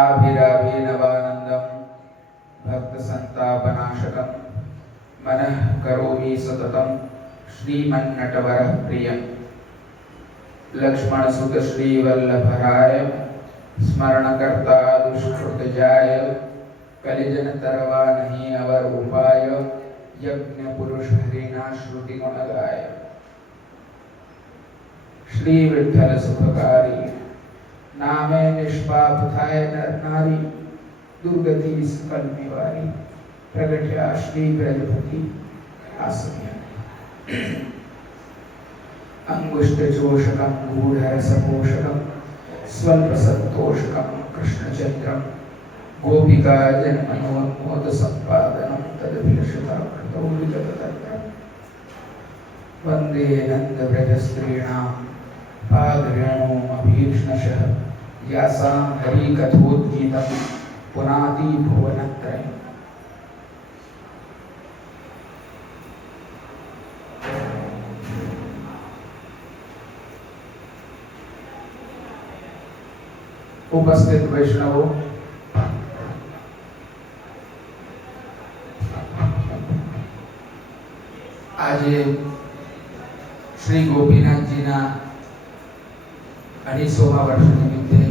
आभिराभिनवानन्दं भक्तसन्तापनाशकं मनः करोमि सततं श्रीमन्नटवरः प्रियं लक्ष्मणसुत श्रीवल्लभराय स्मरणकर्ता दुष्कृतजाय कलिजनतरवा नहीं अवर उपाय यज्ञ पुरुष हरिना श्रुति गुणगाय श्री विठ्ठल सुखकारी नामे निष्पाप थाय नर नारी दुर्गति सकल निवारी प्रगट्या श्री ब्रजपति आसन्या अंगुष्ठचोषकं गूढरसपोषकं स्वल्पसन्तोषकं कृष्णचन्द्रं गोपिका जन्मनोन्मोद सम्पादनं तदभिलषिताकृतौ विगततन्त्रम् वन्दे नन्दव्रजस्त्रीणां पादरेणुमभीक्ष्णशः यासां हरिकथोद्गीतं पुनाति भुवनत्रयम् उपस्थित वैष्णवों, आज श्री गोपीनाथ जी ना 250 वर्ष निमित्ते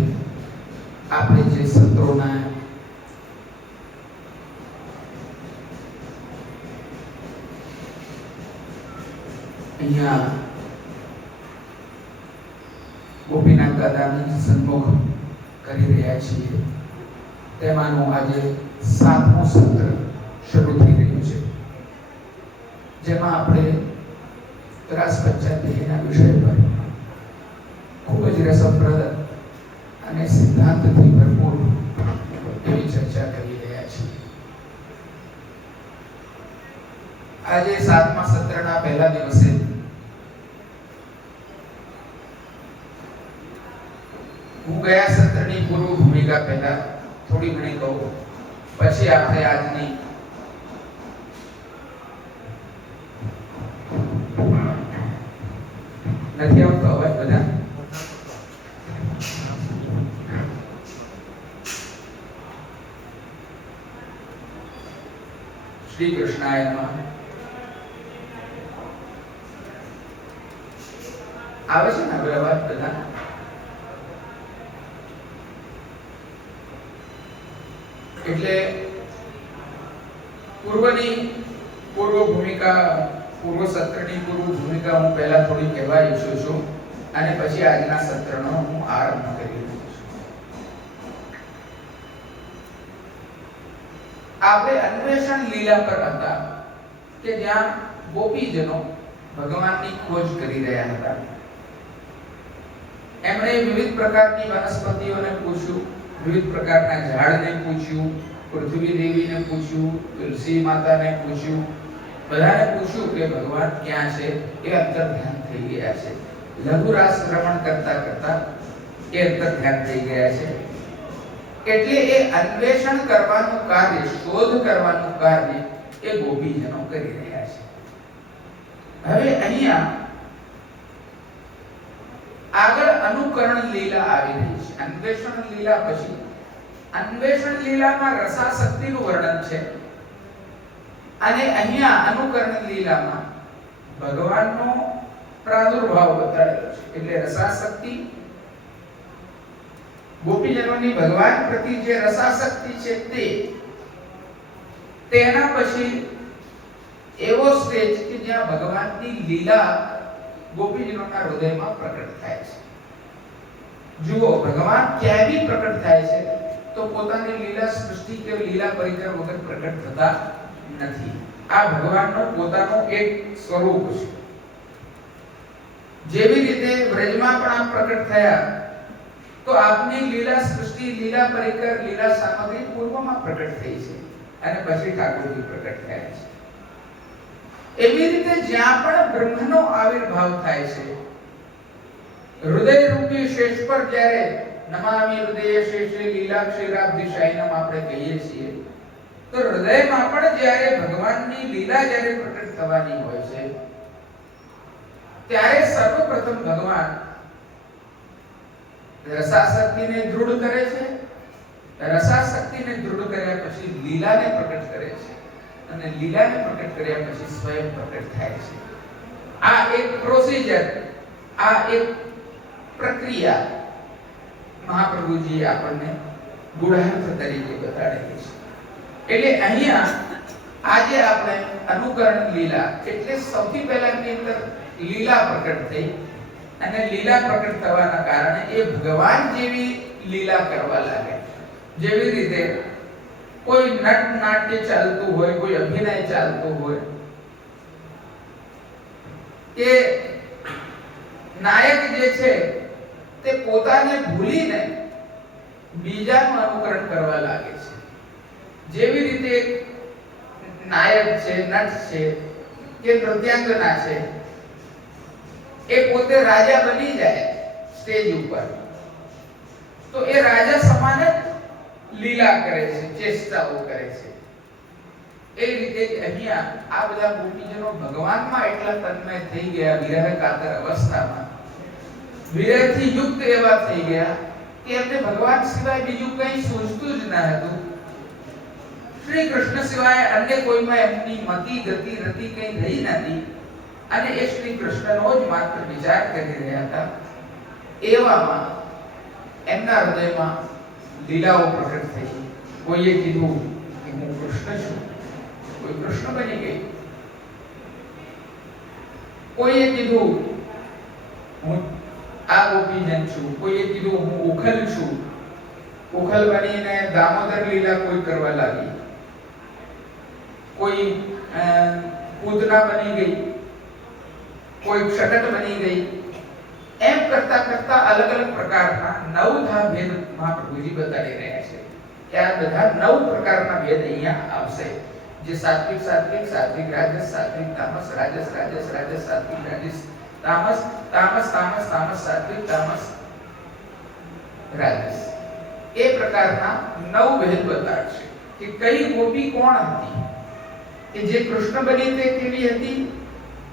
आपणे जे सत्रोना अहींया गोपीनाथ दादानी सन्मुख કરી રહ્યા છીએ તેમાંનું આજે 7મું સત્ર શરૂ થઈ રહ્યું છે જેમાં આપણે રાસ પંચાયતીના વિષય પર ખૂબ જ રસપ્રદ અને સિદ્ધાંતથી ભરપૂર એવી ચર્ચા કરી રહ્યા છીએ। આજે 7મા સત્રના પહેલા દિવસે હું ગયા સત્રની પૂર્વ ભૂમિકા પહેલા થોડી ઘણી કહું, પછી આપણે આજની નથી આવતો અવાજ બધા? શ્રી કૃષ્ણાય નમઃ। આવે છે ને હવે અવાજ બધા? એટલે પૂર્વ ભૂમિકા પૂર્વ સત્રની પૂર્વ ભૂમિકા હું પહેલા થોડી કહેવા ઈચ્છું છું અને પછી આજના સત્રનો હું આરંભ કરી રહ્યો છું। આપણે અન્વેષણ લીલા પર હતા કે જ્યાં ગોપીજનો ભગવાનની ખોજ કરી રહ્યા હતા। એમણે વિવિધ પ્રકારની વનસ્પતિઓને પૂછ્યું, विविध प्रकार ना झाड़ ने पूछ्યું, पृथ्वी देवी ने पूछ्યું, तुलसी माता ने पूछ्યું, बधाने पूछ्યું कि भगवान क्या छे ए अंतर ध्यान થઈ ગયા છે। લઘુ રાસ ભ્રમણ કરતા કરતા એ અંતર ધ્યાન થઈ ગયા છે। એટલે એ અન્વેષણ કરવાનું કાર્ય, શોધ કરવાનું કાર્ય એ ગોપીજનો કરી રહ્યા છે। હવે અહીંયા આગળ અનુકરણ લીલા આવી રહી છે। અન્વેષણ લીલા પછી અન્વેષણ લીલામાં રસાસક્તિનું વર્ણન છે અને અહીંયા અનુકરણ લીલામાં ભગવાનનો પ્રાદુર્ભાવ બતાવેલો છે। એટલે રસાસક્તિ, ગોપીજનોની ભગવાન પ્રતિ જે રસાસક્તિ છે તેના પછી એવો સ્ટેજ કે જ્યાં ભગવાનની લીલા गोपीजनोना हृदयમાં પ્રકટ થાય છે। જુઓ, ભગવાન ક્યાંય પ્રકટ થાય છે તો પોતાની લીલા સૃષ્ટિ કે લીલા પરિચય વગર પ્રકટ થતા નથી। આ ભગવાનનો પોતાનો એક સ્વરૂપ છે। જેવી રીતે વ્રજમાં પણ આપ પ્રકટ થયા તો આપની લીલા સૃષ્ટિ, લીલા પરિકર, લીલા સામગ્રી પૂર્વમાં પ્રકટ થઈ છે અને પછી ઠાકોરજી પ્રકટ થયા છે। એવી રીતે જ્યાં પણ બ્રહ્મનો આવિર્ભાવ થાય છે, હૃદય રૂપી શેષ પર જ્યારે નમામિ હૃદય શેષે લીલાક્ષીરાબ્ધિશાયનમ આપણે કહીએ છીએ તો હૃદયમાં પણ જ્યારે ભગવાનની લીલા જ્યારે પ્રકટ થવાની હોય છે ત્યારે સર્વપ્રથમ ભગવાન રસાસક્તિને દૃઢ કરે છે રસાશક્તિને દૃઢ કર્યા પછી લીલાને પ્રકટ કરે છે અને લીલાને પ્રકટ કર્યા પછી સ્વયં પ્રકટ થાય છે. આ એક પ્રોસિજર, આ એક પ્રક્રિયા મહાપ્રભુજી આપણને ગુણાર્થ તરીકે બતાડેલી છે. એટલે અહીંયા આજે આપણે અનુકરણ લીલા એટલે સૌથી પહેલાની અંદર લીલા પ્રકટ થઈ અને લીલા પ્રકટ થવાના કારણે એ ભગવાન જેવી લીલા કરવા લાગે. જેવી રીતે કોઈ નટ નાટ્ય ચાલતું હોય, કોઈ અભિનય ચાલતું હોય, કે નાયક જે છે તે પોતાને ભૂલીને બીજાનું અનુકરણ કરવા લાગે છે. જેવી રીતે નાયક છે, નટ છે કે નૃત્યાંગના છે, એ પોતે રાજા બની જાય સ્ટેજ ઉપર તો એ રાજા સમાન જ લીલા કરે છે, ચેષ્ટાઓ કરે છે. એ રીતે અહીંયા આ બધા ગોપીજનો ભગવાનમાં એટલા તન્મય થઈ ગયા વિરહ કાતર અવસ્થામાં, વિરહથી યુક્ત એવા થઈ ગયા કે એમને ભગવાન સિવાય બીજું કંઈ સૂઝતું જ ન હતું. શ્રી કૃષ્ણ સિવાય અન્ય કોઈમાં એમની મતિ ગતિ રતિ કંઈ રહી નથી અને એ શ્રી કૃષ્ણનો જ માત્ર વિચાર કરી રહ્યા હતા. એવામાં એમના હૃદયમાં લીલાઓ પ્રકટ થઈ. કોઈએ કીધું કે હું કૃષ્ણ છું, કોઈ કૃષ્ણ બની ગઈ. કોઈએ કીધું હું આ ગોપીજન છું, કોઈએ કીધું હું ઉખલ છું. ઉખલ બનીને દામોદર લીલા કોઈ કરવા લાગી, કોઈ પૂતના બની ગઈ, કોઈ ક્ષટક બની ગઈ. એમ કરતા કરતા અલગ અલગ પ્રકારના 9 ભેદ મહાપ્રભુજી બતાડી રહ્યા છે કે આ બધા 9 પ્રકારના ભેદ અહીંયા આવશે. જે સાત્વિક સાત્વિક, સાત્વિક રાજસ, સાત્વિક તામસ, રાજસ રાજસ, રાજસ સાત્વિક, રાજસ તામસ, તામસ તામસ, તામસ સાત્વિક, તામસ રાજસ. એ પ્રકારના 9 ભેદ બતાડશે કે કઈ ગોપી કોણ હતી, કે જે કૃષ્ણ બની તે કેવી હતી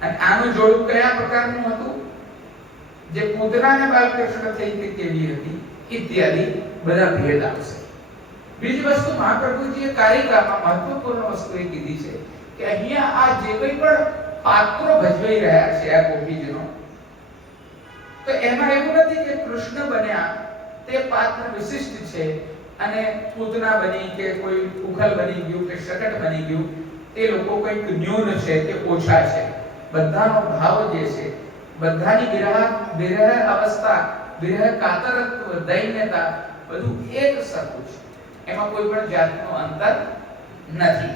અને આનું જોડું કયા પ્રકારનું હતું, જે પૂતનાને બાલકૃષ્ણ થઈ તે કેવી હતી, ઇત્યાદિ બધા ભેદ આવશે. બીજી વસ્તુ મહાપ્રભુજીએ કારિકામાં મહત્વપૂર્ણ વસ્તુ એ કીધી છે કે અહીંયા આ જે કંઈ પણ પાત્રો ભજવાઈ રહ્યા છે આ ગોપીજનો, તો એમાં એવું નથી કે કૃષ્ણ બન્યા તે પાત્ર વિશિષ્ટ છે અને પૂતના બની કે કોઈ ઉખલ બની ગયું કે શકટ બની ગયું તે લોકો કંઈક ન્યૂન છે કે ઓછા છે. બધાનો ભાવ જે છે, બધાની વિરહ અવસ્થા, વિરહ કાતરત્વ, દૈન્યતા બધું એક સરખું છે. એમાં કોઈ પણ જાતનો અંતર નથી.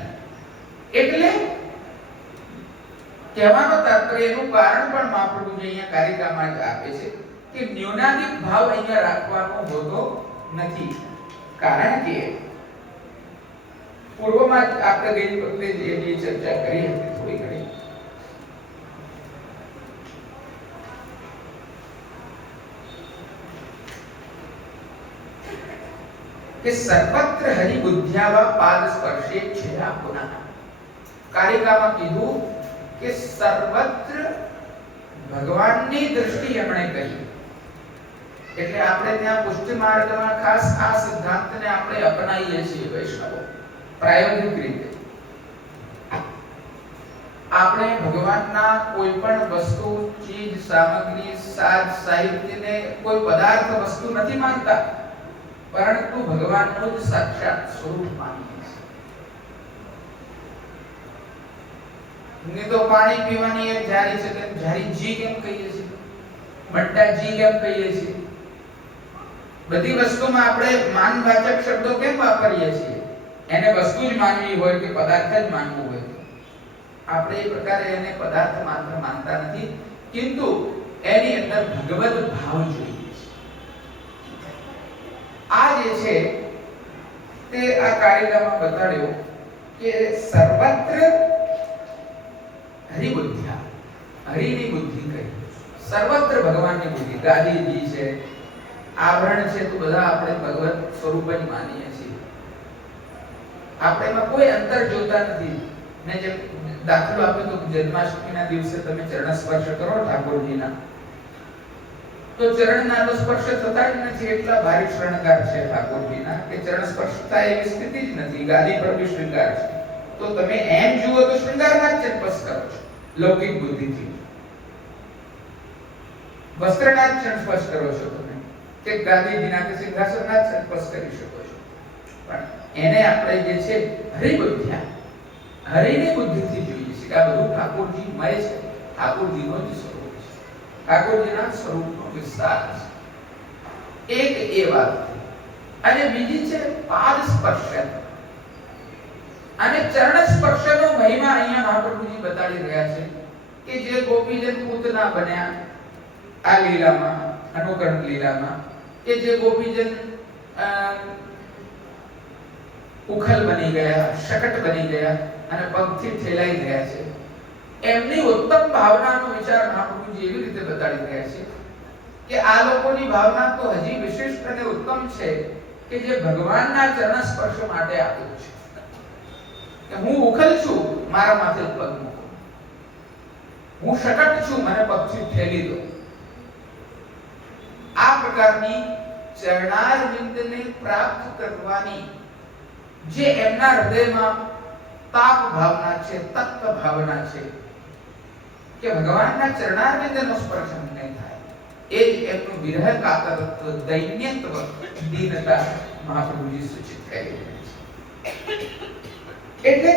એટલે કહેવાનો તાત્પર્ય એનું કારણ પણ મહાપ્રભુજી અહીંયા કારિકામાં જ આપે છે કે ન્યૂનાધિક ભાવ અહીંયા રાખવાનો હોતો નથી. કારણ કે પૂર્વમાં આપણે ગઈ વખતે જે ચર્ચા કરી હતી થોડી ઘણી, કે સર્વત્ર હરિ બુદ્ધ્યાવા પાદ સ્પર્શે છેયા પુનઃ. કારિકામાં કીધું કે સર્વત્ર ભગવાનની દૃષ્ટિ એમણે કહી. એટલે આપણે ત્યાં પુષ્ટિ માર્ગમાં ખાસ આ સિદ્ધાંતને આપણે અપનાવીએ છીએ વૈષ્ણવો પ્રાયોગિક રીતે. આપણે ભગવાનના કોઈ પણ વસ્તુ, ચીજ, સામગ્રી, સાજ, સાહિત્યને કોઈ પદાર્થ વસ્તુ નથી માનતા, પરંતુ ભગવાનનું જ સાક્ષાત સ્વરૂપ માનીએ છીએ. ને તો પાણી પીવાની એક જારી છે કે જારી જી કેમ કહીએ છીએ, બટ્ટા જી કેમ કહીએ છીએ. બધી વસ્તુમાં આપણે માનવાચક શબ્દો કેમ વાપરીએ છીએ? એને વસ્તુ જ માનવી હોય કે પદાર્થ જ માનવું હોય, આપણે એ પ્રકારે એને પદાર્થ માત્ર માનતા નથી, કિંતુ એની અંદર ભગવદ ભાવ જોઈએ. આ જે છે તે આ કારિકામાં બતાડ્યો કે સર્વત્ર હરિબુદ્ધ્યા, હરિની બુદ્ધિ કહી, સર્વત્ર ભગવાનની બુદ્ધિ. ગાદીજી છે, આભરણ છે, તો બધા આપણે ભગવત સ્વરૂપ જ માનીએ છીએ. આપણે એમાં કોઈ અંતર જોતા નથી. મેં જેમ દાખલો આપ્યો તો જન્માષ્ટમીના દિવસે તમે ચરણ સ્પર્શ કરો ઠાકોરજીના, તો ચરણના તો સ્પર્શ થતા જ નથી, એટલા ભારે શૃંગાર છે ઠાકોરજીના કે ચરણ સ્પર્શ થાય એવી સ્થિતિ જ નથી. ગાદી પર બી શૃંગાર છે. તો તમે એમ જુઓ તો શૃંગારમાં જ ચંપસ કરો છો લૌકિક બુદ્ધિથી. વસ્ત્રના જ ચંપસ કરો છો તમે, કે ગાદીજીના કે સિંહાસનના જ ચંપસ કરી શકો છો. પણ એને આપણે જે છે હરિબુદ્ધ્યા, હરિની બુદ્ધિથી જોઈએ છે કે આ બધું ઠાકોરજી મય છે, ઠાકોરજીનો જ સ્વરૂપ છે, ઠાકોરજીના સ્વરૂપનો વિસ્તાર છે. એક એ વાત. અને બીજી છે પાદ સ્પર્શ અને ચરણ સ્પર્શનો મહિમા અહીંયા મહાપ્રભુજી બતાડી રહ્યા છે કે જે ગોપીજન પૂતના બન્યા આ લીલામાં, અનુકરણ લીલામાં, કે જે ગોપીજન ઉખલ બની ગયા, શકટ બની ગયા અને પગથી ઠેલાઈ ગયા છે, એમની ઉત્તમ ભાવનાનો વિચાર મહાપ્રભુજી એવી રીતે બતાડી રહ્યા છે કે આ લોકોની ભાવના તો હજી વિશિષ્ટ અને ઉત્તમ છે કે જે ભગવાનના ચરણ સ્પર્શ માટે આપ્યું છે કે હું ઉખલ છું, મારા માથે પગ મૂકો, હું શકટ છું, મને પગથી ઠેલી દો. આ પ્રકારની ચરણારવિંદને પ્રાપ્ત કરવાની જે એમના હૃદયમાં તાપ ભાવના છે, તત્વ ભાવના છે કે ભગવાનના ચરણારવિંદનો સ્પર્શ અમને થાય, એ જ એમનું વિરહ કાતરત્વ, દૈન્યત્વ, દીનતા મહાપ્રભુજી સૂચિત કરી રહ્યા છે. એટલે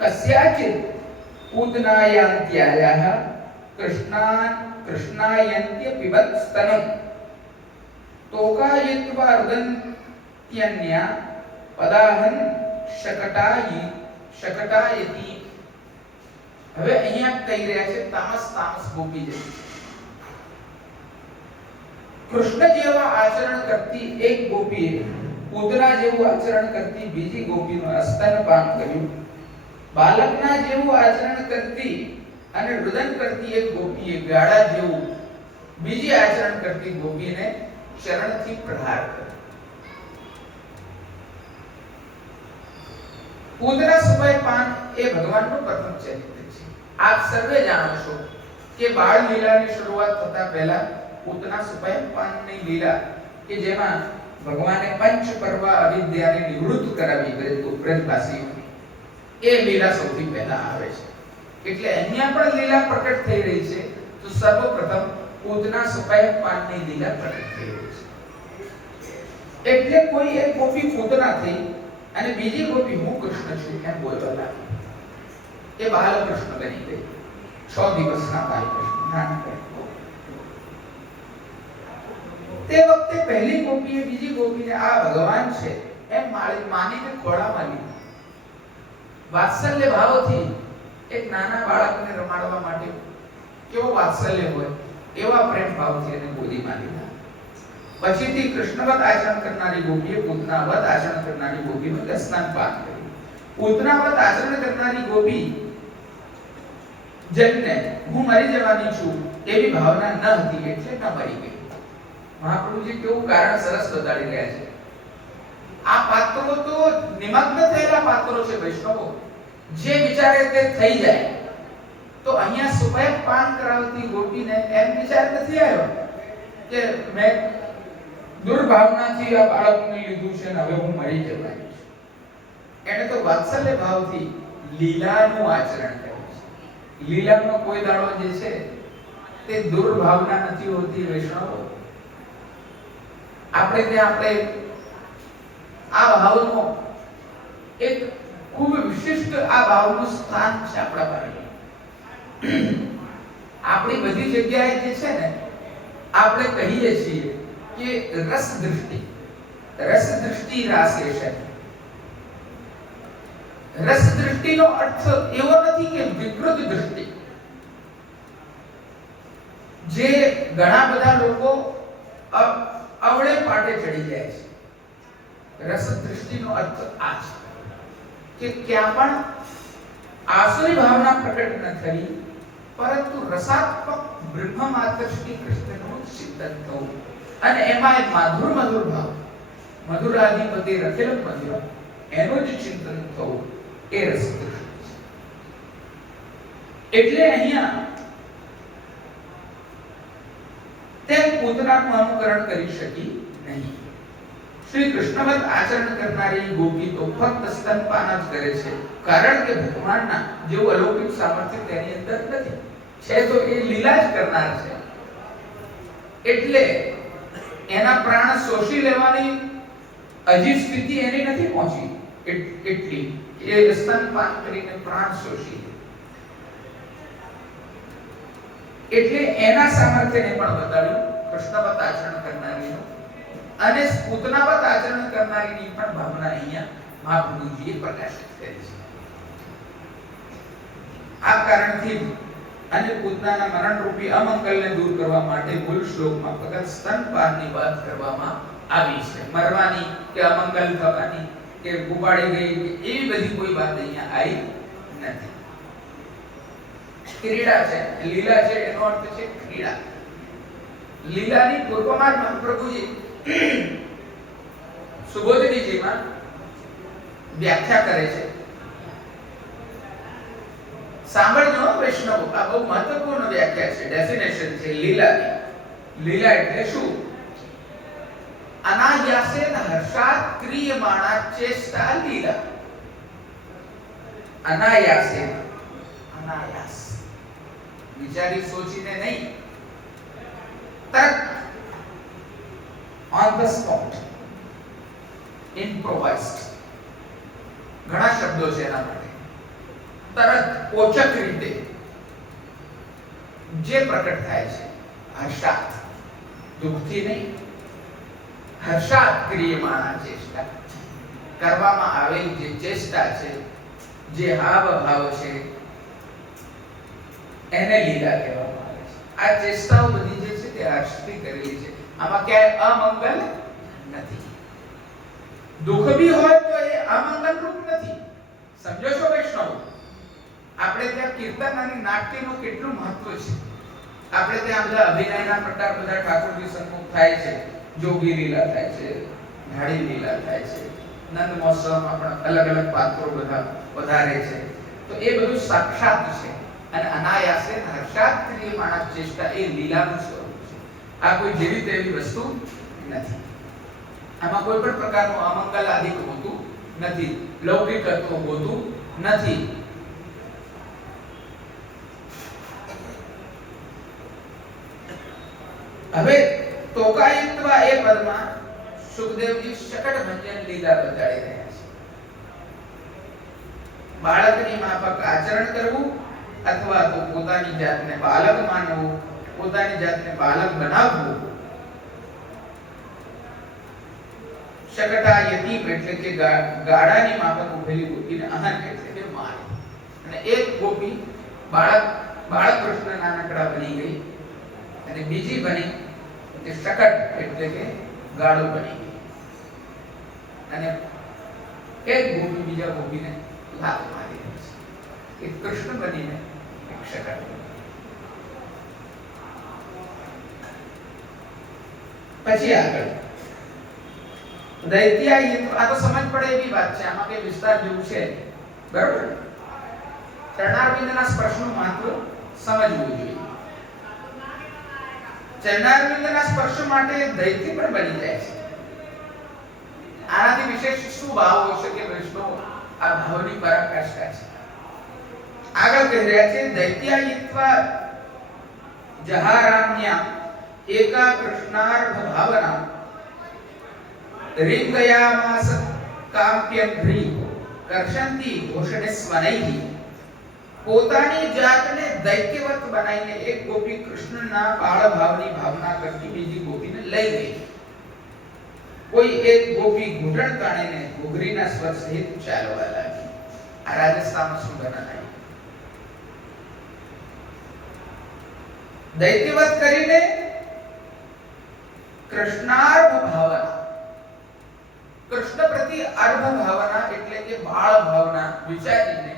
કસ્યાચિત પૂતનાયાન્ત્યાયાઃ કૃષ્ણાયન્ત્ય પિબત્સ્તનમ તોકાયિત્વા રુદન્ત્યન્યા પદાહન શકટાયતિ. હવે અહીંયા કહી રહ્યા છે તામસ ગોપીજન. કૃષ્ણ જેવા આચરણ કરતી એક ગોપીએ પૂતના જેવું આચરણ કરતી બીજી ગોપીનું સ્તનપાન કર્યું. બાલકના જેવું આચરણ કરતી અને રુદન કરતી એક ગોપીએ ગાડા જેવું બીજી આચરણ કરતી ગોપીને ચરણથી પ્રહાર કર્યો. પૂતના સમયપાન એ ભગવાનનું પ્રથમ ચરિત્ર છે. આપ સર્વે જાણો છો કે બાળ લીલાની શરૂઆત થતા પહેલા પૂતના સમયપાનની લીલા કે જેમાં ભગવાને પંચ પર્વ અવિદ્યાને નિવૃત્ત કરાવી બ્રજવાસીઓને, એ લીલા સૌથી પહેલા આવે છે. એટલે અહીંયા પણ લીલા પ્રકટ થઈ રહી છે તો સર્વપ્રથમ પૂતના સમયપાનની લીલા પ્રકટ થઈ રહી છે. એટલે કોઈ એક ગોપી પૂતના થઈ અને બીજી ગોપી હું કૃષ્ણ છું એમ બોલવા લાગી. એ બાલકૃષ્ણ બની ગઈ. 6 દિવસના બાલકૃષ્ણ, નાનકડા. તે વખતે પહેલી ગોપીએ બીજી ગોપીને આ ભગવાન છે એમ માનીને ખોળામાં લીધી. વાત્સલ્ય ભાવથી એક નાના બાળકને રમાડવા માટે કેવો વાત્સલ્ય હોય એવા પ્રેમ ભાવથી એને ગોદીમાં લીધા. પછીથી કૃષ્ણવત આચરણ કરનારી ગોપીએ પૂતનાવત આચરણ કરનારી ગોપીનું સ્તનપાન કર્યું. પૂતનાવત આચરણ કરનારી ગોપી જનને હું મરી જવાની છું એવી ભાવના ન હતી એટલે ન મરી ગઈ. મહાપ્રભુજી કેવું કારણ સરસ બતાડી રહ્યા છે. આ પાત્રો તો નિમગ્ન થયેલા પાત્રો છે વૈષ્ણવો, જે વિચારે તે થઈ જાય. તો અહીંયા સુપેક પાન કરાવતી ગોપીને એમ વિચાર નથી આવ્યો કે મેં દુર્ભાવનાથી આ બાળકને લીધું છે ને હવે હું મરી જવાની છું. એને તો વાત્સલ્ય ભાવથી લીલાનું આચરણ કર્યું છે. લીલાનો કોઈ દાડો જે છે તે દુર્ભાવના નથી હોતી વૈષ્ણવો. આપણે આ ભાવનો એક ખૂબ વિશિષ્ટ આ ભાવનું સ્થાન છે આપણા ભારતમાં. આપણી બધી જગ્યાએ જે છે ને આપણે કહીએ છીએ કે રસ દૃષ્ટિ રાસે છે. રસ દૃષ્ટિનો અર્થ એવો નથી કે વિકૃત દૃષ્ટિ, જે ઘણા બધા લોકો અવળે પાટે ચડી જાય છે. રસ દૃષ્ટિનો અર્થ આ છે કે ક્યાં પણ આસુરી ભાવના પ્રકટ ન થઈ, પરંતુ રસાત્મક બ્રહ્મ માત્ર શ્રી કૃષ્ણનું ચિંતન થવું અને એમાં એક મધુર ભાવ, મધુરાધિપતિ રખેલ મધુર, એનું જ ચિંતન થવું એ રસ દૃષ્ટિ છે. એટલે અહીંયા તેમ પૂતનાનું અનુકરણ કરી શકી નહીં. શ્રી કૃષ્ણવત આચરણ કરનારી ગોપી તો ફક્ત સ્તનપાન જ કરે છે, કારણ કે ભગવાનના જેવું અલૌકિક સામર્થ્ય તેની અંદર નથી. છે તો એ લીલા જ કરનાર છે, એટલે એના પ્રાણ શોષી લેવાની હજી સ્થિતિ એની નથી પહોંચી. એટલી એ સ્તનપાન કરીને પ્રાણ શોષી, એટલે એના સામર્થ્યને પણ બતાવ્યું કૃષ્ણવત આચરણ કરનારીનું, અને પૂતનાવત આચરણ કરનારીની પણ ભાવના અહીંયા મહાપ્રભુજીએ પ્રકાશિત કરી છે. આ કારણથી અને પૂતનાના મરણરૂપી અમંગલને દૂર કરવા માટે મૂળ શ્લોકમાં ફક્ત સ્તનપાનની વાત કરવામાં આવી છે. મરવાની કે અમંગલ થવાની કે ગુબાડી ગઈ એવી બધી કોઈ વાત અહીંયા આવી નથી. ક્રીડા છે, લીલા છે, એનો અર્થ છે ક્રીડા. લીલાની પૂર્વમાં જ મહાપ્રભુજી સુબોધનીજીમાં વ્યાખ્યા કરે છે. સાંભળજો વૈષ્ણવો, આ બહુ મહત્વપૂર્ણ વ્યાખ્યા છે, ડેફિનેશન છે લીલાની. લીલા એટલે શું? અનાયાસેન હર્ષાત ક્રિયમાણા ચેષ્ટા લીલા. અનાયાસેન, અનાયાસ, વિચારી સોચીને નહીં, તરત, on the spot, improvised. ઘણા શબ્દો છે એના માટે. તરત ઓચક રીતે જે પ્રકટ થાય છે, હર્ષાત, દુઃખથી નહીં, હર્ષાત ક્રિયમાણા ચેષ્ટા, કરવામાં આવેલી જે ચેષ્ટા છે, જે હાવ ભાવ છે, એને લીલા કહેવામાં આવે છે. આ ચેષ્ટાઓ બધી જે છે તે હર્ષથી કરેલી છે, આમાં ક્યાંય અમંગલ નથી. દુઃખ બી હોય તો એ અમંગલ રૂપ નથી. સમજો છો વૈષ્ણવ? આપણે ત્યાં કીર્તન અને નાટ્યનું કેટલું મહત્વ છે. આપણે ત્યાં બધા અભિનયના પ્રકાર બધા ઠાકોરજી સન્મુખ થાય છે. જોગી લીલા થાય છે, ઢાળી લીલા થાય છે, નંદ મહોત્સવમાં પણ અલગ અલગ પાત્રો બધા વધારે છે. તો એ બધું સાક્ષાત છે, અને અનાયાસે હર્ષાત ક્રિયમાણા ચેષ્ટા એ લીલાનું સ્વરૂપ છે. આ કોઈ જેવી તેવી વસ્તુ નથી. આમાં કોઈ પણ પ્રકારનું અમંગલ આદિક હોતું નથી, લૌકિકત્વ હોતું નથી. હવે તોકાયિત્વા એ પદમાં સુખદેવજી શકટ ભંજન લીલા બતાડી રહ્યા છે. બાળકની માફક આચરણ કરવું અથવા તો પોતાની જાતને બાલક માનવું, પોતાની જાતને બાલક બનાવવું. શકટાયતી એટલે કે ગાડાની માફક ઉભેલી ગોપીને અહન એટલે કે મારે. અને એક ગોપી બાળક કૃષ્ણ નાનકડા બની ગઈ, અને બીજી બની કે શકટ એટલે કે ગાડું બની ગઈ, અને એક ગોપી બીજા ગોપીને લાત મારી રહી છે. એક કૃષ્ણ બનીને એક શકટ. પછી આગળ દૈત્યાયિત, આ તો સમજ પડે એવી વાત છે, આમાં કઈ વિસ્તાર જેવું છે, બરાબર? ચરણારવિંદના સ્પર્શનું મહત્વ સમજવું જોઈએ. ચરણારવિંદના સ્પર્શ માટે દૈત્ય પણ બની જાય છે. આનાથી વિશેષ શું ભાવ હોઈ શકે વૈષ્ણવ? આ ભાવની પરાકાષ્ઠા છે. આગળ કહી રહ્યા છે દૈત્યાયિત્વા જહારામ્યા એકા કૃષ્ણાર્ધ ભાવના રીંગયામાસ કામ્પ્યદ્રી કર્ષંતી ઘોષણે સ્વનૈહી. પોતાની જાતને દૈત્યવત બનાવીને એક ગોપી કૃષ્ણના બાળ ભાવની ભાવના કરતી બીજી ગોપીને લઈ ગઈ. કોઈ એક ગોપી ઘૂંટણ તાણીને ઘૂઘરીના સ્વર સહિત ચાલવા લાગી. આ રાજસ્થાનમાં શું બનાય? દૈત્યવત કરીને કૃષ્ણાર્ધ ભાવના, કૃષ્ણ પ્રતિ અર્ધ ભાવના એટલે કે બાળ ભાવના વિચારીને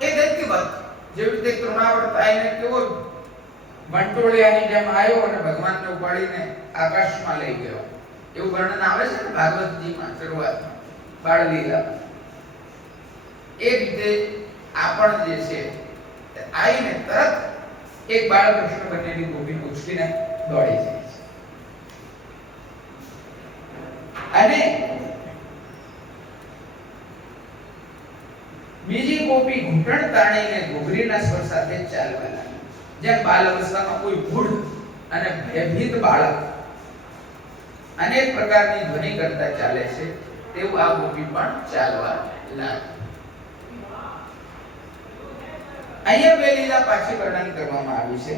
એ દૈત્યવત, જેવી રીતે તૃણાવર્ત આઈને કેવો વંટોળિયાની જેમ આવ્યો અને ભગવાનને ઉપાડીને આકાશમાં લઈ ગયો, એવું વર્ણન આવે છે ને ભાગવતજીમાં શરૂઆતમાં બાળ લીલામાં. એ રીતે આપણ જે છે આઈને તરત એક બાળકૃષ્ણ બનેલી ગોપી ઉછળીને દોડી જાય છે અને બીજી ગોપી ઘૂંટણ તાણીને ઘૂઘરીના સ્વર સાથે ચાલવા લાગી. જેમ બાલ અવસ્થામાં કોઈ ભૂડ અને ભયભીત બાળક અનેક પ્રકારની ધ્વનિ કરતા ચાલે છે, તેવું આ ગોપી પણ ચાલવા લાગી. અહીંયા બે લીલા પાછી વર્ણન કરવામાં આવી છે.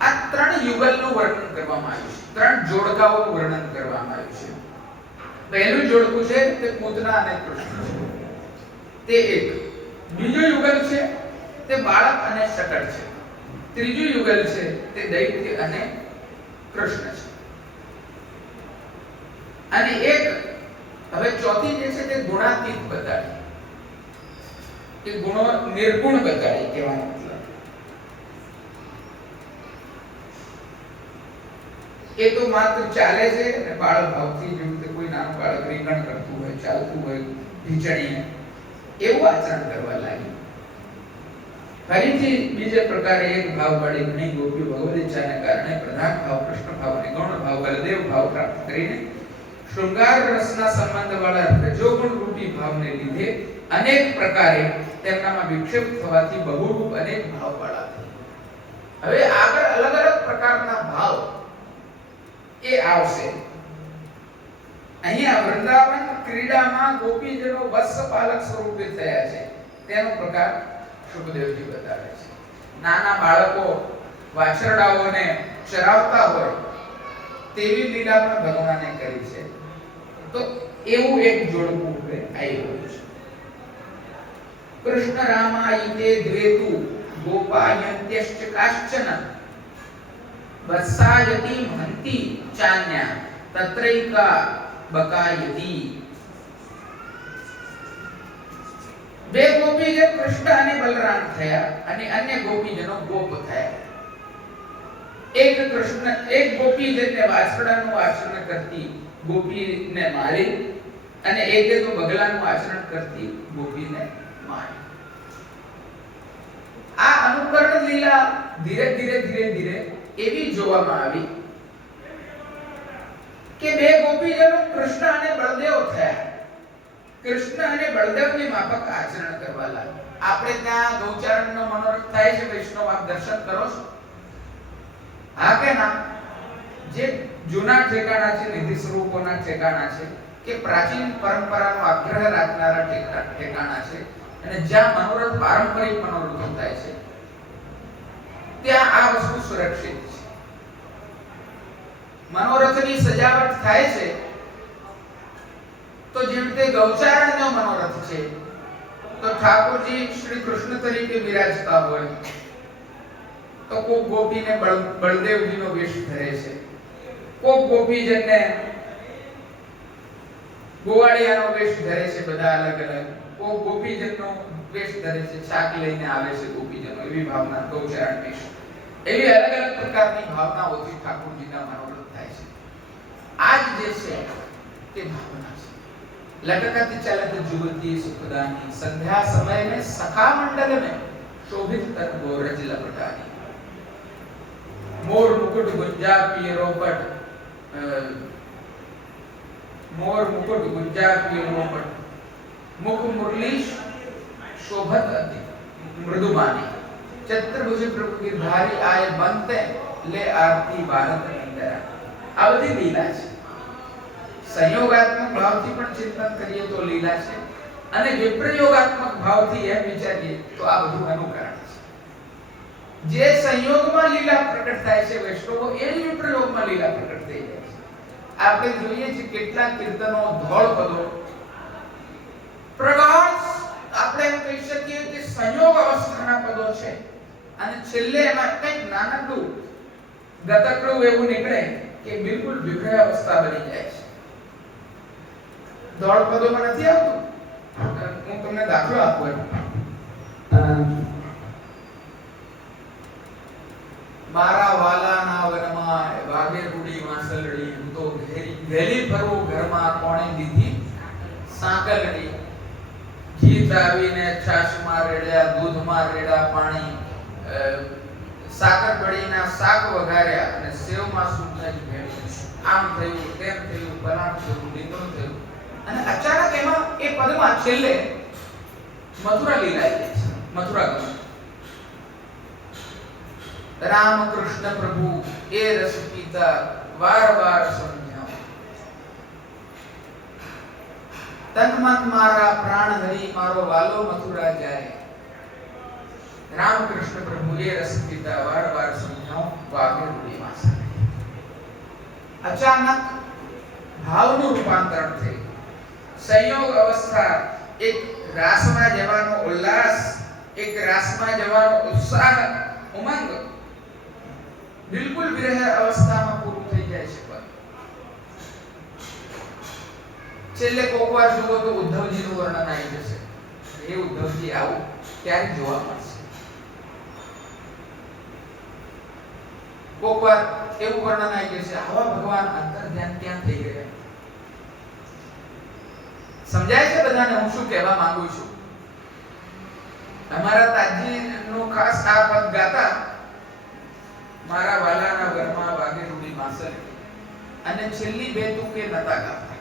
આ ત્રણ યુગલનું વર્ણન કરવામાં આવ્યું છે, ત્રણ જોડકાઓનું વર્ણન કરવામાં આવ્યું છે. પહેલું જોડકું છે તે પૂતના અને કૃષ્ણ છે, તે એક. બીજું યુગલ છે તે બાળક અને શકળ છે. ત્રીજું યુગલ છે તે દૈત્ય અને કૃષ્ણ છે. અને એક હવે ચોથી જે છે તે ગુણાતીત બતાડી, કે ગુણો નિર્ગુણ બતાડી કહેવાનો મતલબ. એ તો માત્ર ચાલે છે અને બાળ ભાવથી, જેવું કે કોઈ નાનું બાળક રીંગણ કરતું હોય, ચાલતું હોય ઢીચણીને, એવું આચરણ કરવા લાગી. ફરીથી બીજે પ્રકારે એક ભાવ વાળી ઘણી ગોપીઓ ભગવદ ઈચ્છાને કારણે પ્રધાન ભાવ, કૃષ્ણ ભાવ અને ગૌણ ભાવ, બલદેવ ભાવ પ્રાપ્ત કરીને શૃંગાર રસના સંબંધ વાળા રજોગુણ રૂપી ભાવને લીધે અનેક પ્રકારે તેમનામાં વિક્ષેપ થવાથી બહુરૂપ અનેક ભાવ વાળા થઈ. હવે આગળ અલગ અલગ પ્રકારના ભાવ એ આવશે. અહીંયા વૃંદાવન ક્રીડામાં ગોપીજનો વત્સપાલક સ્વરૂપે થયા છે તેનો પ્રકાર સુખદેવજી બતાવે છે. નાના બાળકો વાછરડાઓને ચરાવતા હોય તેવી લીલા પણ ભગવાને કરી છે. તો એવું એક જોડકું આવ્યું છે. કૃષ્ણ રામાયિતે દ્વેતુ ગોપાયન્ત્યશ્ચ કાશ્ચન વત્સાયતિ મહંતિ ચાન્યા તત્રૈકા બકાયતિ. બે ગોપી જે કૃષ્ણ અને બલરામ થયા અને અન્ય ગોપીજનો ગોપ થયા. એક ગોપી જેને વાછરડાનું આચરણ કરતી ગોપીને મારી અને એકે તો બગલાનું આચરણ કરતી ગોપીને મારી. આ અનુકરણ લીલા ધીરે ધીરે એવી જોવામાં આવી કે બે ગોપીજનો કૃષ્ણ અને બળદેવ થયા. કૃષ્ણ અને બળદેવની માફક આચરણ કરવા લાગ્યા. આપણે ત્યાં ગૌચરણનો મનોરથ થાય છે, વૈષ્ણવ આપ દર્શન કરો છો? હા કે ના? જે જૂના ઠેકાણા છે, નિધિ સ્વરૂપોના ઠેકાણા છે, કે પ્રાચીન પરંપરાનો આગ્રહ રાખનારા ઠેકાણા છે, અને જ્યાં મનોરથ પારંપરિક મનોરથો થાય છે, ત્યાં આ વસ્તુ સુરક્ષિત છે. મનોરથની સજાવટ થાય છે તો જેમ કે ગૌચારણનો મનોરથ છે, તો ઠાકોરજી શ્રી કૃષ્ણ તરીકે વિરાજતા હોય તો કોક ગોપીને બળદેવજીનો વેશ ધરે છે, કોક ગોપીજનને ગોવાળિયાનો વેશ ધરે છે, બધા અલગ અલગ. કોક ગોપીજનનો વેશ ધરે છે, છાક લઈને આવે છે ગોપીજનો, એવી ભાવના ગૌચરણ વેશ. એવી અલગ અલગ પ્રકારની ભાવનાઓથી ઠાકોરજીના મનોરથ થાય છે. આજ જે છે તે ભાવના છે. लटकती चलत जुगती सुखदानी संध्या समय में सखा मंडल में शोभित कर गोरज लपटानी. मोर मुकुट गुंजा पियरोपट, मोर मुकुट गुंजा पियरोपट, मुख मुरली शोभत अति मृदुबानी. चतुर्भुज प्रभु की धारी आए बनते ले आरती भारत इंदिरा. આ બધી લીલા છે. સંયોગાત્મક ભાવથી પણ ચિંતન કરીએ તો લીલા છે, અને વિપ્રયોગાત્મક ભાવથી એમ વિચારીએ તો આ બધું અનુકરણ છે. જે સંયોગમાં લીલા પ્રકટ થાય છે વૈષ્ણવો, એ જ વિપ્રયોગમાં લીલા પ્રકટ થઈ જાય છે. આપણે જોઈએ છીએ કેટલાક કીર્તનો, ધોળ પદો પ્રગાઢ, આપણે એમ કહી શકીએ કે સંયોગ અવસ્થાના પદો છે, અને છેલ્લે એમાં કંઈક નાનકડું ગતકડું એવું નીકળે કે બિલકુલ વિગ્રહ અવસ્થા બની જાય છે. ધોળ પદોમાં નથી આવતું. હું તમને દાખલો આપું. મારા વાલાના વનમાં વાગે રૂડી વાસલડી, હું તો ઘેલી ફરવું ઘરમાં કોણે દીધી સાંકલડી. ઘી તાવીને છાશમાં રેડ્યા, દૂધમાં રેડા પાણી, સાકર બળીના શાક વઘાર્યા અને સેવમાં સૂંઘાઈ ભેળવી. આમ થયું, તેમ થયું, ફલાણું થયું, ઢીકણું થયું. અને અચાનક એમાં એ પદમાં છેલ્લે મથુરા લીલા આવી છે. મથુરા ગમ રામ કૃષ્ણ પ્રભુ એ રસ પીતા વાર વાર સમજાવ. તન મન મારા પ્રાણ હરી, મારો વાલો મથુરા જાય. રામ કૃષ્ણ પ્રભુ એ રસ પીતા વાર વાર સમજાવ, વાગે રૂડી વાસા. અચાનક ભાવનું રૂપાંતરણ થયું. સંયોગ અવસ્થા, એક રાસમાં જવાનો ઉલ્લાસ, એક રાસમાં જવાનો ઉત્સાહ, ઉમંગ બિલકુલ વિરહ અવસ્થામાં પૂરું થઈ જાય છે. છેલ્લે કોકવાર જુઓ તો ઉદ્ધવજીનું વર્ણન આવી જશે. એ ઉદ્ધવજી આવું ત્યારે જોવા મળશે. કોકવાર એવું વર્ણન આવી જશે, આવા ભગવાન અંતર ધ્યાન ક્યાં થઈ ગયા. સમજાય છે બધાને હું શું કહેવા માંગુ છું? અમારા તાજી નું ખાસ આ પદ ગાતા, મારા વાલાના ઘરમાં વાગે રૂડી માસલ, અને છેલ્લી બે તુકે નતા ગાતા.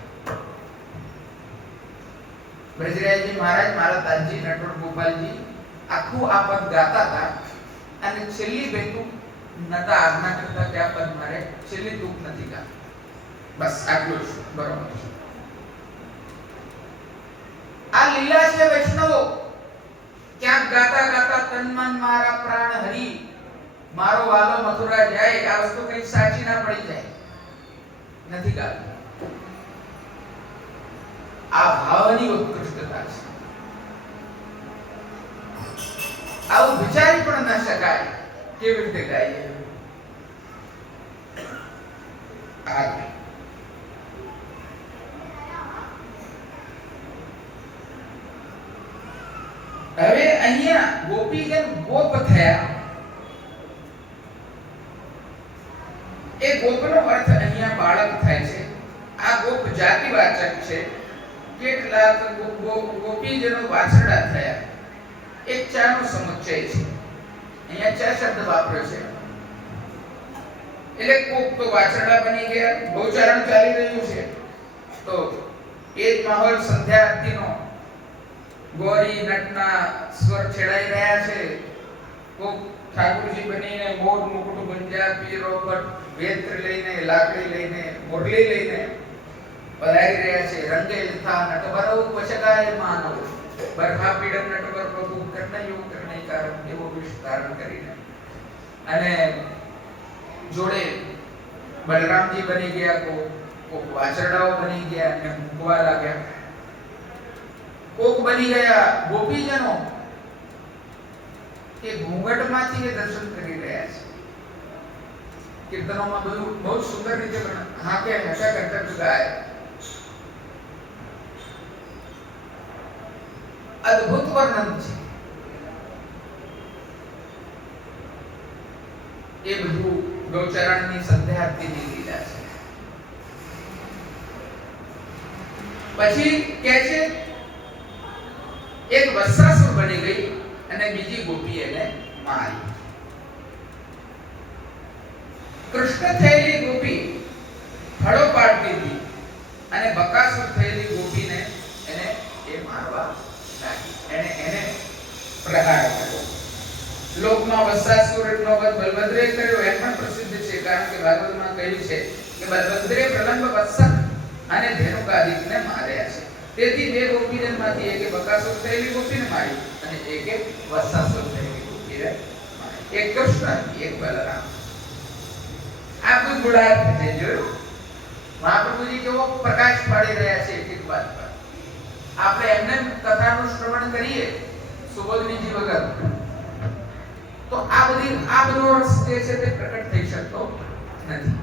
બ્રજરાજજી મહારાજ, મારા તાજી નટવર ગોપાલજી આખું આ પદ ગાતા હતા અને છેલ્લી બે તુક નતા આજ્ઞા કરતા કે આ પદ મારે છેલ્લી તુક નથી ગાતા. બસ આટલું જ બરોબર છે. આ લીલા છે વૈષ્ણવો. ક્યાંક ગાતા ગાતા તન મન મારા પ્રાણ હરી, મારો વાલો મથુરા જાય, આ વસ્તુ કઈ સાચી ના પડી જાય, નથી ગાતું. આ ભાવની ઉત્કૃષ્ટતા છે. આવું વિચારી પણ ન શકાય કેવી રીતે ગાઈએ. હવે અહીંયા ગોપીજન ગોપ થયા. એ ગોપનો અર્થ અહીંયા બાળક થાય છે. આ ગોપ જાતિવાચક છે. કેટલાક ગોપીજનો વાછરડા થયા. એક ચાનો સમુચ્ચય છે. અહીંયા ચાર શબ્દ વાપર્યો છે. એટલે કોક તો વાછરડા બની ગયા, ગૌચરણ ચાલી રહ્યું છે, તો એ જ માહોલ સંધ્યા આરતીનો ગોરી નટના સ્વર છેડાઈ રહ્યા છે. કોક ઠાકોરજી બનીને મોર મુકુટ ગુંજા પીરો પર વેત્ર લઈને, લાકડી લઈને, મુરલી લઈને પધારી રહ્યા છે. રંગે થા નટવરો વચગાય માનવ, બરખા પીડમ નટવર પ્રભુ કર્ણયો કર્ણિકાર, એવો વિષ ધારણ કરીને. અને જોડે બલરામજી બની ગયા, કોક વાછરડાઓ બની ગયા અને મૂકવા લાગ્યા. કોક બની ગયા ગોપીજનો, એ ઘૂંઘટમાંથી એ દર્શન કરી રહ્યા છે. કીર્તનોમાં બધું બહુ સુંદર રીતે હાકે હસા કરતા ગાય. અદ્ભુત વર્ણન છે. એ બધું ગૌચરણની સંધ્યા આરતીની લીલા છે. પછી કે છે એક વત્સાસુર બની ગઈ અને બીજી ગોપી એને મારી. કૃષ્ણ થયેલી ગોપી ફળો પાડતી હતી અને બકાસુર થયેલી ગોપીને એને એ મારવા લાગી. એને પ્રહાર કર્યો. લોકમાં વત્સાસુરનો વધ બલભદ્રે કર્યો એમ પણ પ્રસિદ્ધ છે. કારણ કે ભાગવતમાં કહ્યું છે કે બલભદ્રે પ્રલંબ વત્સક અને ધેનુકાદિકને માર્યા છે. તેથી બે ગોપીજનમાંથી એકે બકાસુર થયેલી ગોપીને મારી અને એકે વત્સાસુર થયેલી ગોપીને મારી. એક કૃષ્ણ, એક બલરામ. આ બધું ગુણાર્થ છે. જોયું મહાપ્રભુજી કેવો પ્રકાશ પાડી રહ્યા છે એક એક વાત પર. આપણે એમને કથાનું શ્રવણ કરીએ સુબોધનીજી વગર તો આ બધો રસ જે છે તે પ્રકટ થઈ શકતો નથી.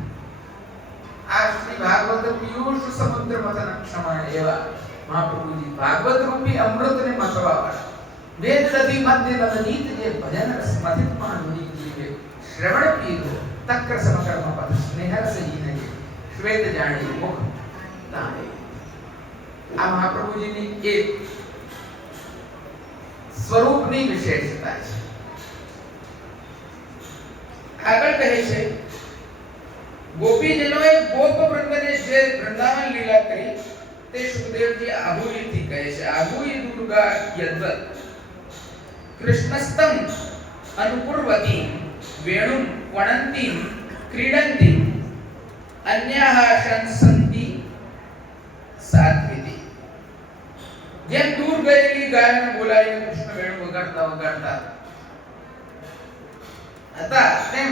આ શ્રી ભાગવત પિયુષ સમુદ્ર મથન ક્ષમા એવા મહાપ્રભુજી ભાગવત રૂપી અમૃતને મથવા વાળા, વેદ નદી મધ્ય નવનીત જે ભજન રસ મથિત માનવી જીવે શ્રવણ પીધો તક્ર સમકર્મ પદ સ્નેહરસ જીને શ્વેત જાણી મુખ તાણે. આ મહાપ્રભુજીની એક સ્વરૂપની વિશેષતા છે. આગળ કહે છે ગોપીજનોએ ગોપ વૃંદને જે વૃંદાવન લીલા કરી તે સુખદેવજી આહુરીથી કહે છે. આહુરી દુર્ગા યદ્વત કૃષ્ણસ્તમ અનુકૂર્વતી વેણું વણંતી ક્રીડંતી અન્યાહ શંસંતી સાત્વિતી. જેમ દૂર ગયેલી ગાયને બોલાવીને કૃષ્ણ વેણું વગાડતા વગાડતા હતા તેમ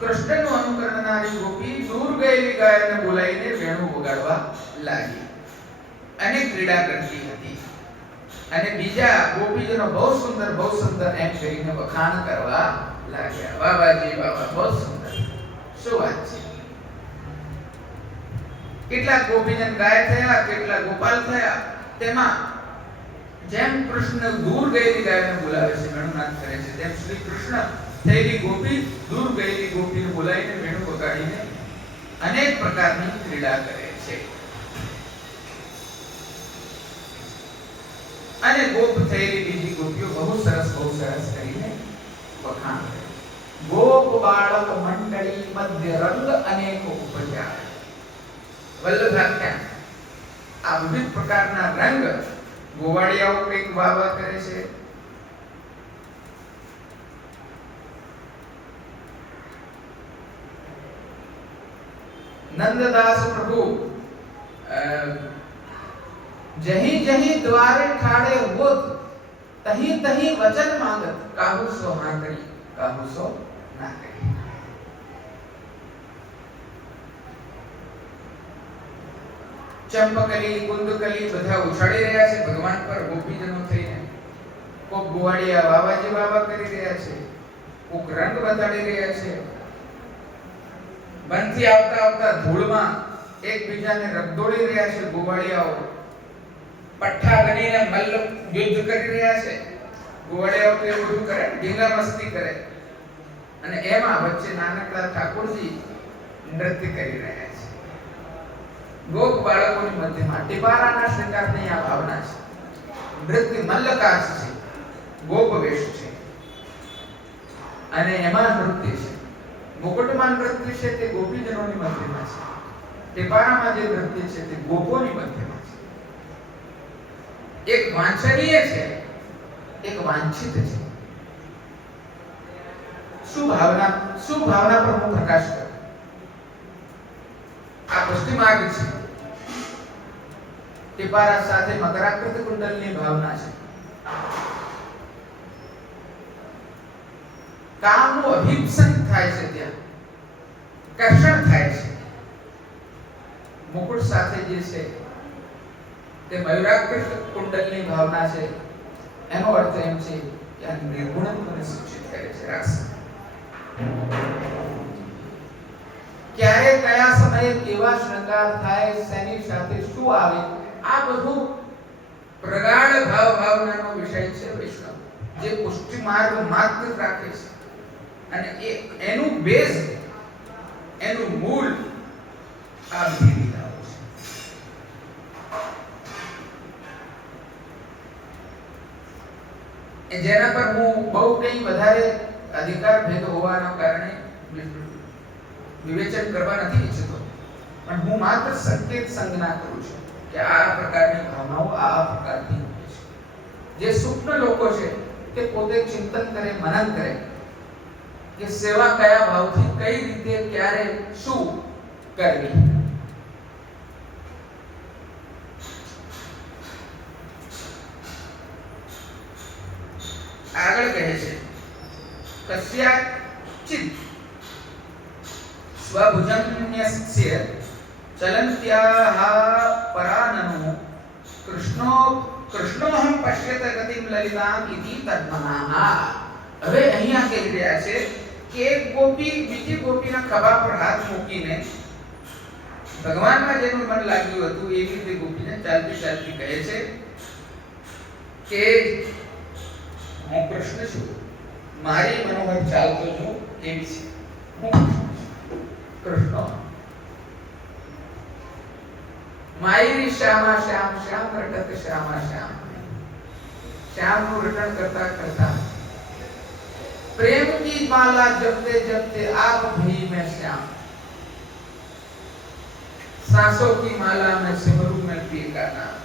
કૃષ્ણનું અનુકરણ કરનારી ગોપી દૂર ગયેલી ગાયને બોલાવીને વેણું વગાડવા લાગી અને ક્રીડા કરતી હતી. અને બીજા ગોપીજનો બહુ સુંદર એમ કહીને વખાણ કરવા લાગ્યા. બાબાજી બાબા બહુ સુંદર. શું વાત છે. કેટલાક ગોપીજન ગાય થયા, કેટલાક ગોપાલ થયા. તેમાં જેમ કૃષ્ણ દૂર ગયેલી ગાયને બોલાવે છે, વેણુનાદ કરે છે, તેમ શ્રી કૃષ્ણ થયેલી ગોપી દૂર ગયેલી ગોપીને બોલાવીને વેણું વગાડીને અનેક પ્રકારની ક્રીડા કરે છે. અને ગોપ થયેલી બીજી ગોપીઓ બહુ સરસ કરીને વખાણ કરે. ગોપ બાળક મંડળી મધ્ય રંગ અનેક ઉપજા. વલ્લભાખ્યાન આ વિવિધ પ્રકારના રંગ ગોવાળિયાઓ કંઈક વાવા કરે છે, નંદદાસ પ્રભુ જહી જહી દ્વારે ઠાડે હોત તહી તહી વચન માંગત કાહુ સો હા કરી કાહુ સો ના કરી. ચંપકલી કુંદકલી બધા ઉછાળી રહ્યા છે ભગવાન પર ગોપીજનો થઈને. કોક ગોવાળિયા બાબાજી બાબા કરી રહ્યા છે, કોક રંગ બતાડી રહ્યા છે. વનથી આવતા ધૂળમાં એકબીજાને રગદોળી રહ્યા છે ગોવાળિયાઓ. પઠ્ઠા બનીને મલ્લ યુદ્ધ કરી રહ્યા છે. ગોવાળિયાઓ તો એવું બધું કરે, ઢીંગા મસ્તી કરે. અને એમાં વચ્ચે નાનકડા ઠાકોરજી નૃત્ય કરી રહ્યા છે. ગોપ બાળકોની મધ્યમાં ટીપારાના શૃંગારની આ ભાવના છે. નૃત્ય મલ્લકાસ છે, ગોપ વેશ છે, અને એમાં નૃત્ય છે. મુકુટમાં નૃત્ય છે તે ગોપીજનોની મધ્યમાં છે. ટીપારામાં જે નૃત્ય છે તે ગોપોની મધ્યમાં છે. એક વાંછનીય છે, એક વાંછિત છે. શું ભાવના પર હું પ્રકાશ કરું. આ પુષ્ટિ માર્ગ છે. ટીપારા સાથે મકરાકૃતિ કુંડલની ભાવના છે. કામનું અભિપ્સન થાય છે, ત્યાં કર્ષણ થાય છે. મુકુટ સાથે જે છે તે મયુરાકૃત કુંડલની ભાવના છે. એનો અર્થ એમ છે કે આ નિર્ગુણત્વને સૂચિત કરે છે. રસ ક્યારે કયા સમયે કેવા શૃંગાર થાય, શેની સાથે શું આવે, આ બધું પ્રગાઢ ભાવનાનો વિષય છે વૈષ્ણવ, જે પુષ્ટિ માર્ગ માત્ર રાખે છે. અને એનું બેઝ, એનું મૂળ આ બધી લીલાઓ છે. જેના પર હું બહુ કંઈ વધારે અધિકાર ભેદ હોવાના કારણે વિવેચન કરવા નથી ઈચ્છતો, પણ હું માત્ર સંકેત સંજ્ઞા કરું છું કે આ પ્રકારની ભાવનાઓ આ પ્રકારની હોય છે. જે સૂક્ષ્મ લોકો છે તે પોતે ચિંતન કરે, મનન કરે કે સેવા કયા ભાવથી, કઈ રીતે, ક્યારે, શું કરવી. આગળ કહે છે કસ્યાચિત સ્વભુજન્યસ્ય ચલન્ત્યાહ પરાનનો કૃષ્ણોહમ પશ્યત ગતિમ લલિતામ ઇતિ તન્મનાઃ. હવે અહીંયા કહી રહ્યા છે કે એક ગોપી બીજી ગોપીના ખભા પર હાથ મૂકીને ભગવાનમાં જેનું મન લાગ્યું હતું એવી રીતે ગોપીને ચાલતી ચાલતી કહે છે કે હું કૃષ્ણ છું, મારી મનોહર ચાલતો છું એવી છે. કૃષ્ણ માયરી શ્યામા શ્યામ શ્યામ રટત શ્યામા શ્યામ श्याम નું રટણ કરતા કરતા प्रेम की माला जपते जपते आप भी मैं श्याम सांसों की माला में सिमरू में पी का नाम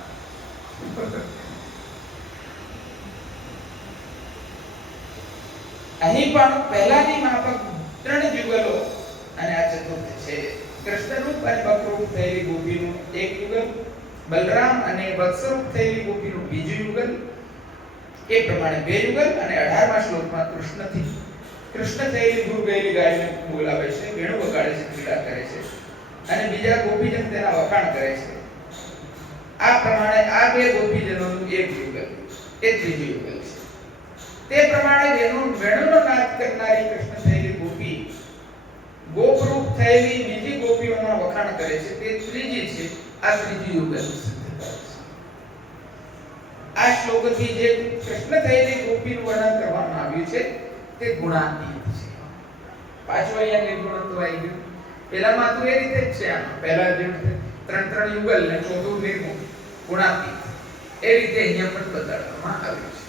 અહીં પણ પહેલાની માફક 3 યુગલો અને આ ચતુર્થ છે કૃષ્ણરૂપ અને બકરૂપ થયેલી ગોપીનું એક યુગલ બલરામ અને વત્સરૂપ થયેલી ગોપીનું બીજું યુગલ એ પ્રમાણે 2 યુગલ અને 18મા શ્લોકમાં કૃષ્ણ થયેલી દૂર ગયેલી ગાયને બોલાવે છે વેણુ વગાડે છે ક્રીડા કરે છે અને બીજા ગોપીજન તેના વખાણ કરે છે આ પ્રમાણે આ 2 ગોપીજનોનું એક યુગલ એ ત્રીજું યુગલ છે તે પ્રમાણે વેણુનો નાદ કરનારી કૃષ્ણ થયેલી ગોપી ગોપરૂપ થયેલી બીજી ગોપીઓના વખાણ કરે છે તે ત્રીજી છે આ ત્રીજી યુગલ આ શ્લોકથી જે કૃષ્ણ થયેલી ગોપીનું વર્ણન કરવામાં આવ્યું છે તે ગુણાતીત છે પાછો અહીંયા નિર્ગુણત્વ આવી ગયું પહેલામાં તો એ રીતે જ છે પહેલા જે 3 યુગલ ને ચોથું નિર્ગુણ ગુણાતીત એ રીતે અહીંયા પણ બતાડવામાં આવ્યું છે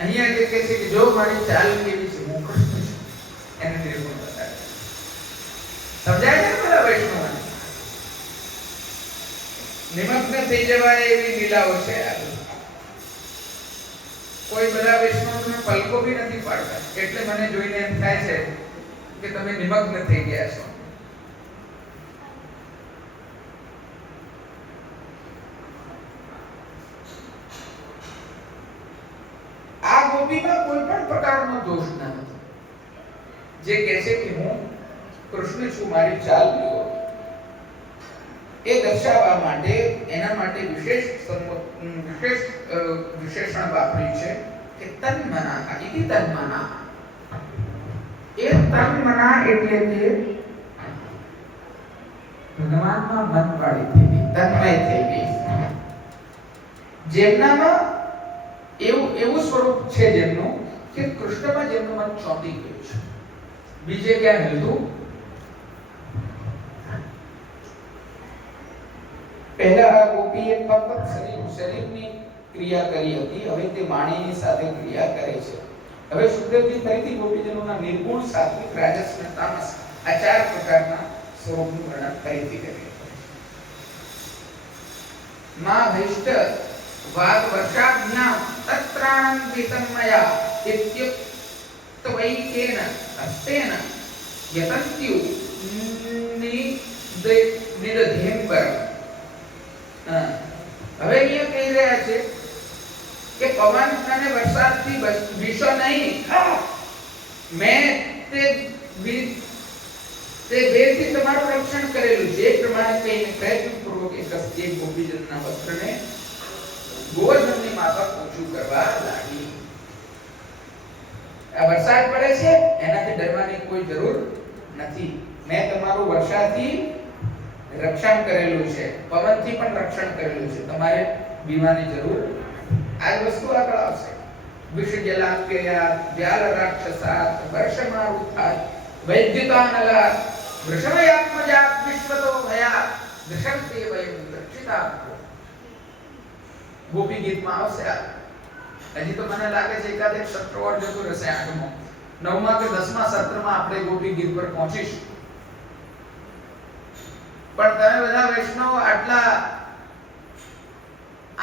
અહીંયા જે કહે છે કે જો મારી ચાલ કેવી છે હું કૃષ્ણ છું એને નિર્ગુણ બતાડે સમજાય છે બધા વૈષ્ણવને નિમગ્ન થઈ જવાય એવી લીલાઓ છે આ કોઈ બધા વૈષ્ણવને પલકો ભી નથી પાડતા એટલે મને જોઈને એમ થાય છે કે તમે નિમગ્ન થઈ ગયા છો આ ગોપીમાં કોઈ પણ પ્રકારનો દોષ નથી જે કહે છે કે હું કૃષ્ણ છું મારી ચાલ લો એ દર્શાવવા માટે એના માટે વિશેષણ વાપર્યું છે કે તન્મના ઇતિ તન્મના એ તન્મના એટલે કે ભગવાનમાં મન વાળી થઈ તન્મય થઈ ગઈ જેમનામાં એવું સ્વરૂપ છે જેમનું કે કૃષ્ણમાં જેમનું મન ચોંટી ગયું છે બીજે ક્યાં હતું પહેલા આ ગોપીએ ફક્ત શરીરની ક્રિયા કરી હતી હવે તે વાણીની સાથે ક્રિયા કરે છે હવે સુખદેવજી ફરીથી ગોપીજનોના નિર્ગુણ સાત્વિક રાજસ અને તામસ આ 4 પ્રકારના સ્વરૂપનું વર્ણન ફરીથી કરે છે માં ભૈષ્ટ વાદ વર્ષાભ્યામ તત્રાણં વિતન્મયા ઇત્યુક્તવૈકેન હસ્તેન યતન્ત્યુ નિદધેમ્બર હવે અહીંયા કહી રહ્યા છે કે પવન અને વરસાદથી વિશો નહીં મેં તે વેરથી તમારું રક્ષણ કરેલું છે એ પ્રમાણે કહીને પ્રયત્નપૂર્વક એક ગોપીજનના વસ્ત્રને ગોવર્ધનની માફક ઊંચું કરવા લાગી આ વરસાદ પડે છે એનાથી ડરવાની કોઈ જરૂર નથી મેં તમારું વર્ષાથી રક્ષણ કરેલું છે પવનથી પણ રક્ષણ કરેલું છે તમારે બીવાની જરૂર આ વસ્તુ આગળ આવશે વિષજલાપ્યયા વ્યાલ રાક્ષસાત વર્ષમારુથાત વૈદ્યુતાનલા વૃષમયાત્મજાત વિશ્વતો ભયા દશંતે વયમ રક્ષિતા ગોપી ગીતમાં આવશે હજી તો મને લાગે છે એકાદ એક સત્ર ઓર જતો રહેશે 8મો 9મા કે 10મા સત્રમાં આપણે ગોપી ગીત પર પહોંચીશું પણ તમે બધા વૈષ્ણવ આટલા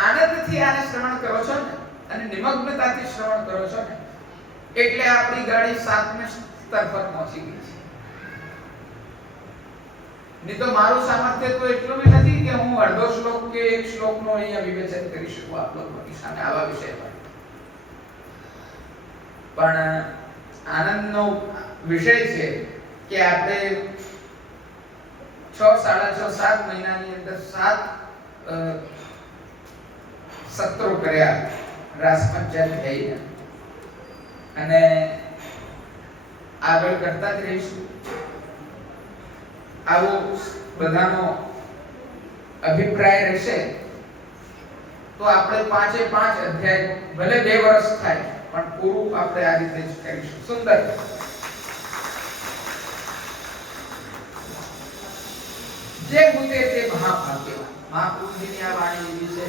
આનંદથી આને શ્રવણ કરો છો ને અને નિમગ્નતાથી શ્રવણ કરો છો ને એટલે આપણી ગાડી 7મે સ્તર પર પહોંચી ગઈ છે નહીં તો મારું સામર્થ્ય તો એટલું બી નથી કે હું અડધો શ્લોક કે એક શ્લોકનો અહીંયા વિવેચન કરી શકું આપ લોકોની સામે આવા વિષય પર પણ આનંદનો વિષય છે કે આપણે 6 6.5 7 મહિનાની અંદર 7 સત્રો કર્યા રાસ પંચાયત થઈને અને આગળ કરતા જ રહીશું આવો બધાનો અભિપ્રાય રહેશે તો આપણે 5 અધ્યાય ભલે 2 વર્ષ થાય પણ પૂરું આપણે આ રીતે જ કરીશું સુંદર જે હુતે તે મહાભાગ્યવાન. મહાપ્રભુજીની આ વાણી એવી છે.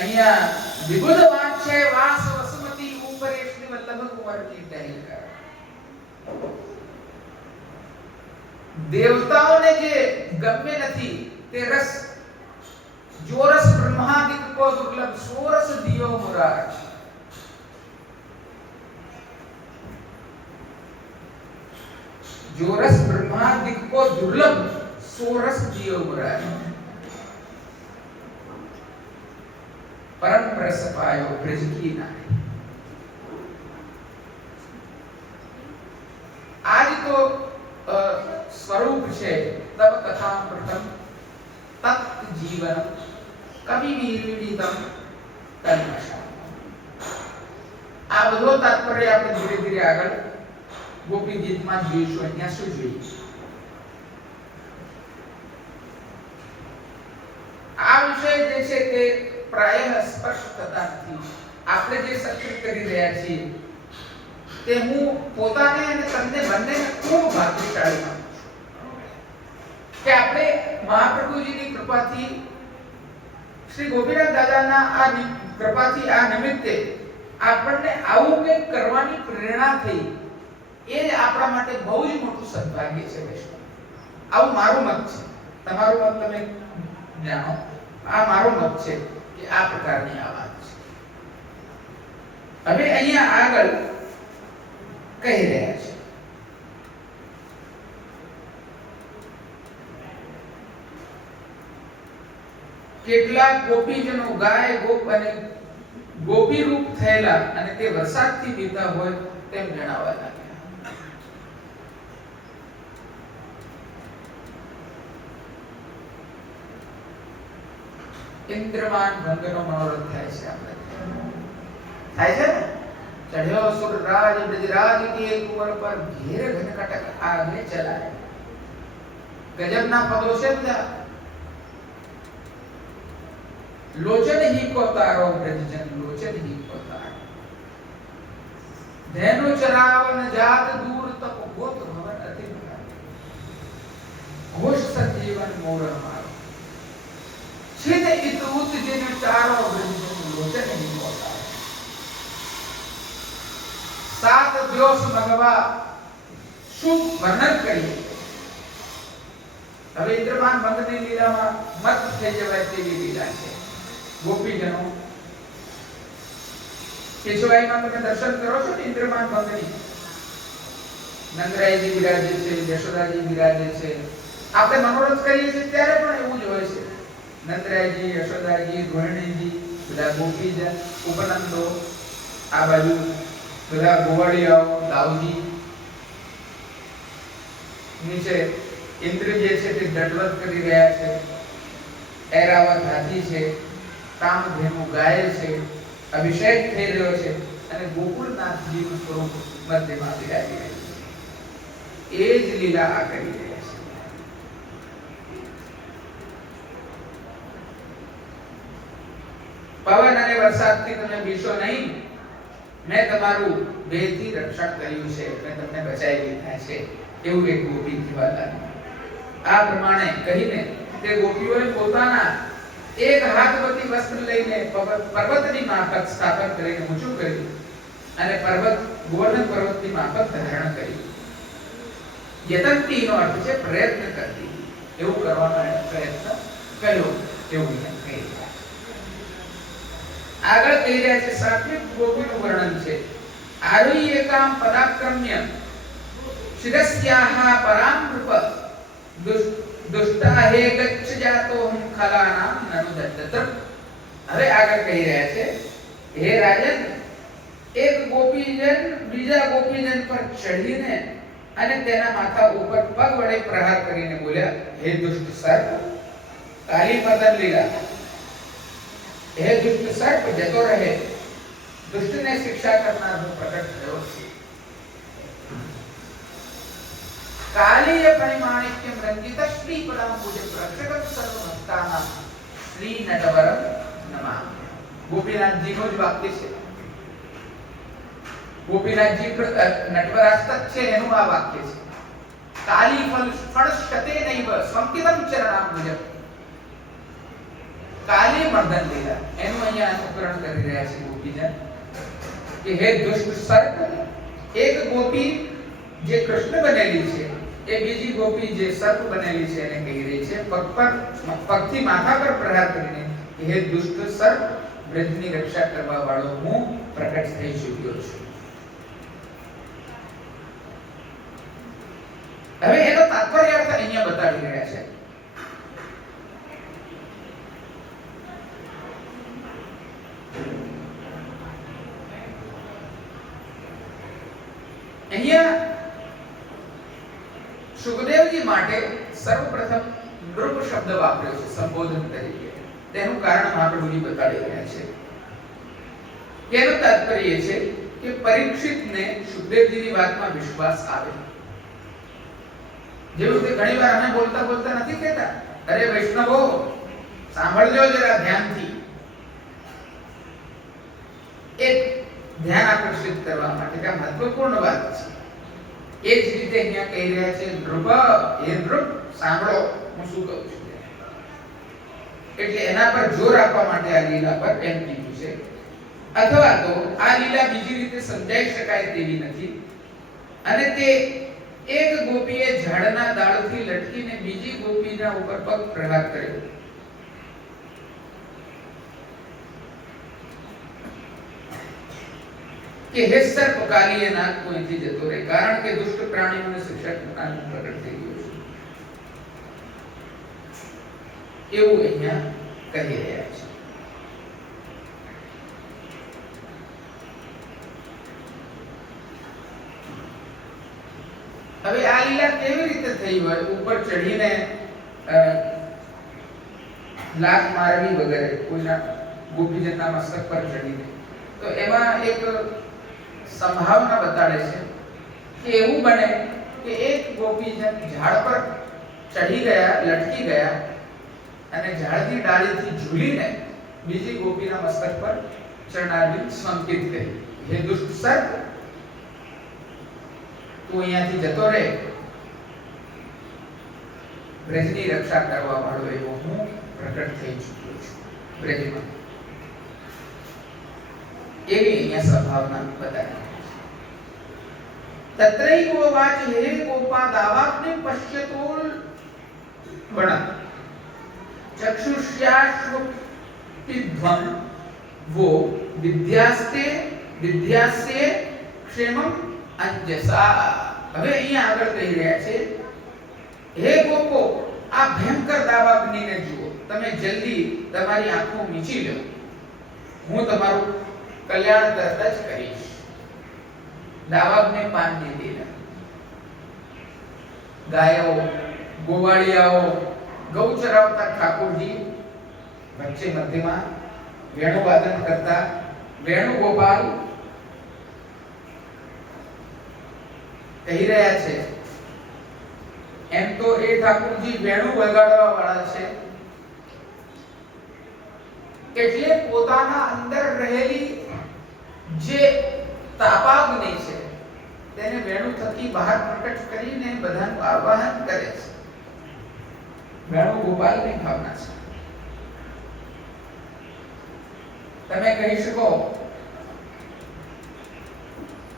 અહીંયા વિબુધ વાત છે વાસ વસુમતી ઉપરે શ્રી વલ્લભ કુંવર કી ટહેલકર. દેવતાઓને જે ગમે નથી તે રસ, જો રસ બ્રહ્માદિક કો દુર્લભ, સો રસ દિયો મુરાર. जो रस ब्रह्मादिक को दुर्लभ, सो रस दियो मुरार. परम रस पायो ब्रज की नारी. आज तो स्वरूप છે તબ કથા પ્રથમ તત્ જીવન કવિ વિવિધમ કન્મશા. આ બધો તાત્પર્ય આપણે ધીરે ધીરે આગળ ગોપી ગીતમાં જોઈશું. અહીંયા શું જોઈએ? આ વિષય જે છે તે પ્રાય સ્પર્શ થતા નથી. આપણે જે સત્સંગ કરી રહ્યા છીએ તે હું પોતાને અને તમને બંનેને ખૂબ ભાગ્યશાળી માનું છું કે આપણે મહાપ્રભુજીની કૃપાથી, શ્રી ગોપીનાથ દાદાના આ કૃપાથી આ નિમિત્તે આપણને આવું કંઈક કરવાની પ્રેરણા થઈ. એ જ આપણા માટે બહુ જ મોટું સદભાગ્ય છે વૈષ્ણવ. આવું મારું મત છે. તમારું મત તમે જાણો. આ મારો મત છે કે આ પ્રકારની આ વાત છે. હવે અહીંયા આગળ કહી રહ્યા છે કેટલાક ગોપીજનો ગાય ગોપ અને ગોપી રૂપ થયેલા અને તે વરસાદથી બીતા હોય તેમ જણાવવા લાગ્યા. ઇન્દ્રમાન ભંગનો મનોરથ થાય છે. આપણે થાય છે ને, ચઢ્યો સુરરાજ બ્રજરાજ કે કુંવર પર ઘેર ઘન કટક આગે ચલાય. ગજબના પદો છે બધા. લોચન ही को तारो ब्रजजन, लोचन ही को तारो. धैनु चरावन जात दूर तक गोत भवन अति भरा. घोष संजीवन मोर हमारो. छिद इतुत जिन चारो ब्रजजन, लोचन ही को तारो. सात दिवस मगवा शुभ वर्णन કરીએ. હવે ઇન્દ્રમાન ભંગની લીલામાં મત થઈ જવાય તેવી લીલા છે. ગોપીજનો કેશવાઈમાં તમે દર્શન કરો છો ને ઇન્દ્રમાન ભંગની. નંદરાયજી બિરાજે છે, યશોદાજી બિરાજે છે. આપણે મનોરથ કરીએ છીએ ત્યારે પણ એવું જ હોય છે. નંદરાયજી, યશોદાજી, રોહિણીજી, બધા ગોપીજન, ઉપનંદો, આ બાજુ બધા ગોવાળિયાઓ, દાઉજી. નીચે ઇન્દ્ર જે છે તે દંડવત કરી રહ્યા છે. એરાવત હાથી છે, કામધેનુ ગાય છે, અભિષેક થઈ રહ્યો છે અને ગોકુળનાથજીનું સ્વરૂપ મધ્યમાં બિરાજી રહ્યું છે. એ જ લીલા આ કરી રહ્યા છે. પવન અને વરસાદથી તમે બીશો નહીં. મેં તમારું ભેદથી રક્ષણ કર્યું છે, મેં તમને બચાવી લીધા છે. એવું એક ગોપી કહેવા લાગી. આ પ્રમાણે કહીને તે ગોપીઓએ પોતાના એક હાથવતી વસ્ત્ર લઈને પર્વતની માફક સ્થાપન કરીને ઊંચું કર્યું અને પર્વત ગોવર્ધન પર્વતની માફક ધારણ કર્યું. યતંતીનો અર્થ છે પ્રયત્ન કરતી. એવું કરવાનો પ્રયત્ન કર્યો એવું કહી રહ્યા. આગળ કહી રહ્યા છે સાત્વિક ગોપીનું વર્ણન છે. આરુઈ એકામ પદાક્રમ્ય શિરસ્યાહ પરામ રૂપ દુષ્ટા હે ગચ્છ જાતો હમ ખલાનામ નનુ દંડતમ. હવે આગળ કહી રહ્યા છે, હે રાજન, એક ગોપીજન બીજા ગોપીજન પર ચડીને અને તેના માથા ઉપર પગ વડે પ્રહાર કરીને બોલ્યા, હે દુષ્ટ સર્પ, કાલી પતન લીલા. હે દુષ્ટ સર્પ, જતો રહે. દુષ્ટને શિક્ષા કરનાર પ્રકટ થયો છે. કાલીય પરિમાણિક્યમ રંજિત શ્રી પદાંબુજ પ્રક્ષકમ સર્વભક્તાનાં શ્રી નટવરમ નમામ્યહમ. ગોપીનાથજીનું જ વાક્ય છે. ગોપીનાથજી નટવરાસ્તક છે એનું આ વાક્ય છે. કાલી ફલ સ્પર્શતે નૈવ સંકિતમ ચરણામ્બુજમ. કાલી મર્દન લીલા એનું અહીંયા અનુકરણ કરી રહ્યા છે ગોપીજન કે હે દુષ્ટ સર્પ, એક ગોપી જે કૃષ્ણ બનેલી છે એ બીજી ગોપી જે સર્પ બનેલી છે એને કહી રહી છે પગથી માથા પર પ્રહાર કરીને હે દુષ્ટ સર્પ, બ્રજની રક્ષા કરવા વાળો હું પ્રકટ થઈ ચૂક્યો છું. હવે એનો તાત્પર્ય અર્થ અહીંયા બતાવી રહ્યા છે. અહીંયા સુખદેવજી માટે સર્વપ્રથમ નૃપ શબ્દ વાપર્યો છે સંબોધન તરીકે. તેનું કારણ મહાપ્રભુજી બતાડી રહ્યા છે. એનો તાત્પર્ય છે કે પરીક્ષિતને સુખદેવજીની વાતમાં વિશ્વાસ આવે. જેવું કે ઘણીવાર અમે બોલતા બોલતા નથી કહેતા, અરે વૈષ્ણવો સાંભળજો જરા ધ્યાનથી. એક ધ્યાન આકર્ષિત કરવા માટે કે મહત્વપૂર્ણ વાત છે. એ જ રીતે અહીંયા કહી રહ્યા છે નૃપ, હે નૃપ સાંભળો હું શું કહું છું. એટલે એના પર જોર આપવા માટે આ લીલા પર એમ કીધું છે. અથવા તો આ લીલા બીજી રીતે સમજાઈ શકાય તેવી નથી. અને તે એક ગોપીએ ઝાડના ડાળથી લટકીને બીજી ગોપીના ઉપર પગ પ્રહાર કર્યો. કે હે સર્પ, કાલીએ નાક કોઈથી જતો રહે, કારણ કે દુષ્ટ પ્રાણીઓને શિક્ષક પોતાનું પ્રગટ થઈ ગયું છે એવું અહીંયા કહી રહ્યા છે. હવે આ લીલા કેવી રીતે થઈ હોય? ઉપર ચડીને લાત મારવી વગેરે કોઈના ગોપીજનના મસ્તક પર ચડીને, તો એમાં એક સંભાવના બતાડે છે કે એવું બને કે એક ગોપીજન ઝાડ પર ચડી ગયા, લટકી ગયા અને ઝાડની ડાળીથી ઝૂલીને બીજી ગોપીના મસ્તક પર ચડનારને સંકેત કરી, હે દુષ્ટ સર્પ, તું અહીંયાથી જતો રહે, બ્રજની રક્ષા કરવા વાળો એવો હું પ્રગટ થઈ ચૂક્યો છું બ્રજમાં. એવી અહીંયા સંભાવના બતાવી. તત્રૈવ વાચ હે ગોપા દાવાગ્નિ પશ્યતોલ વણ ચક્ષુષ્યાશ્વપિધ્વં વો વિદ્યાસ્તે ક્ષેમં અંજસા. હવે અહીંયા આગળ કહી રહ્યા છે, હે ગોપો, આ ભયંકર દાવાગ્નિને જુઓ, તમે જલ્દી તમારી આંખો મીચી લો, હું તમારું કલ્યાણ તરત જ કરીશ. દાવાગ્નિ પાન દીધેલા ગાયો, ગોવાળિયાઓ, ગૌ ચરાવતા ઠાકોરજી વચ્ચે મધ્યમાં વેણુવાદન કરતા વેણુગોપાલ કહી રહ્યા છે. એમ તો એ ઠાકોરજી વેણુ વગાડવા વાળા છે, એટલે પોતાના અંદર રહેલી જે તાપાગ્નિ છે તેને વેણુ થકી બહાર પ્રકટ કરીને બધાનું આવાહન કરે છે. વેણુ ગોપાલની ભાવના છે. તમે કહી શકો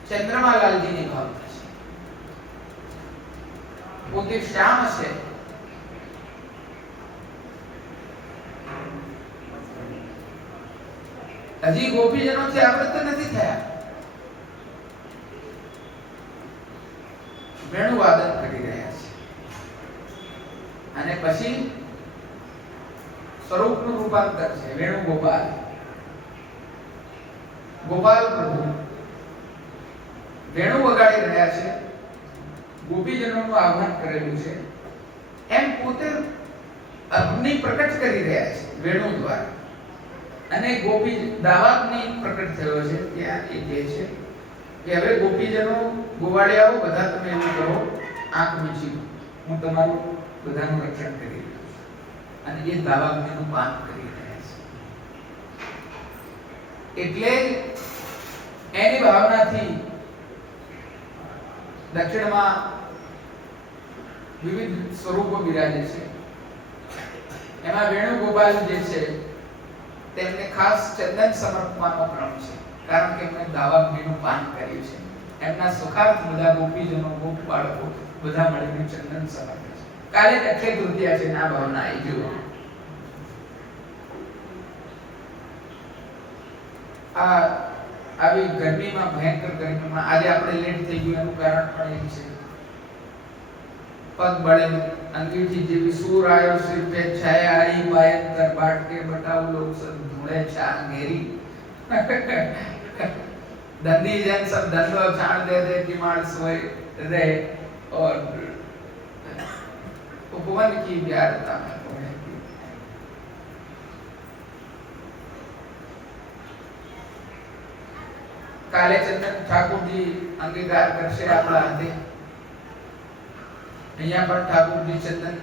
ચંદ્રમાલાલજીની ભાવના છે. પોતે શ્યામ છે, હજી ગોપીજનોથી આવૃત્ત નથી થયા, વેણુવાદન કરી રહ્યા છે. અને પછી સ્વરૂપનું રૂપાંતર છે વેણુગોપાલ, ગોપાલ પ્રભુ વેણુ વગાડી રહ્યા છે, ગોપીજનોનું આહ્વાન કરેલું છે. એમ પોતે અગ્નિ પ્રકટ કરી રહ્યા છે વેણુ દ્વારા, અને ગોપી દાવાગ્નિ પ્રકટ થયો છે. ત્યાં એ કહે છે કે હવે ગોપીજનો, ગોવાળિયાઓ બધા તમે એવું કરો, આંખ મીચી, હું તમારું બધાનું રક્ષણ કરી રહ્યો છું. અને એ દાવાગ્નિનું પાન કરી રહ્યા છે. એટલે એની ભાવનાથી દક્ષિણમાં વિવિધ સ્વરૂપો બિરાજે છે. એમાં વેણુગોપાલ જે છે તેમને ખાસ ચંદન સમર્પવાનો ક્રમ છે, કારણ કે એમણે દાવાગ્નિનું પાન કર્યું છે. એમના સુખાર્થ બધા ગોપીજનો, ગોપ બાળકો બધા મળીને ચંદન સમર્પે છે. કાલે અક્ષય તૃતીયા છે, ના ભાવના આવી જુઓ. આવી ગરમીમાં, ભયંકર ગરમીમાં આજે આપણે લેટ થઈ ગયું એનું કારણ પણ એ છે. પગ બળે અંગીઠી જેવી સૂર આયો સિર पे छाया आई बायन कर बाट के बटाऊ लोग सब धूड़े छा घेरी दंडी जन सब दंडो छाण दे दे कि मार सोए रहे और उपवन की व्यारता में કાલે ચંદન ઠાકોરજી અંગીકાર કરશે આપણા હાથે. અહીંયા પણ ઠાકોરજી ચંદન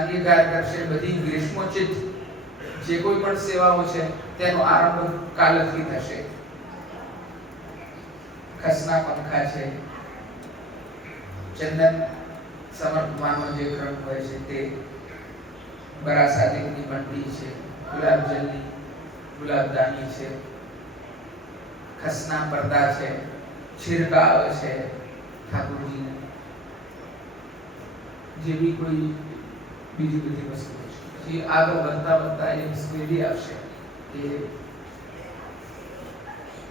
અંગીકાર કરશે. બધી ગ્રીષ્મોચિત જે કોઈ પણ સેવાઓ છે તેનો આરંભ કાલથી થશે. ખસના પંખા છે, ચંદન સમર્પવાનો જે ક્રમ હોય છે તે, બરાસાદીની બંટી છે, ગુલાબજલની ગુલાબદાની છે, ખસના પડદા છે, છિરકાવ છે ઠાકોરજીને, જેવી કોઈ બીજી બધી વસ્તુ છે. પછી આગળ વધતા એ સ્પીડી આવશે કે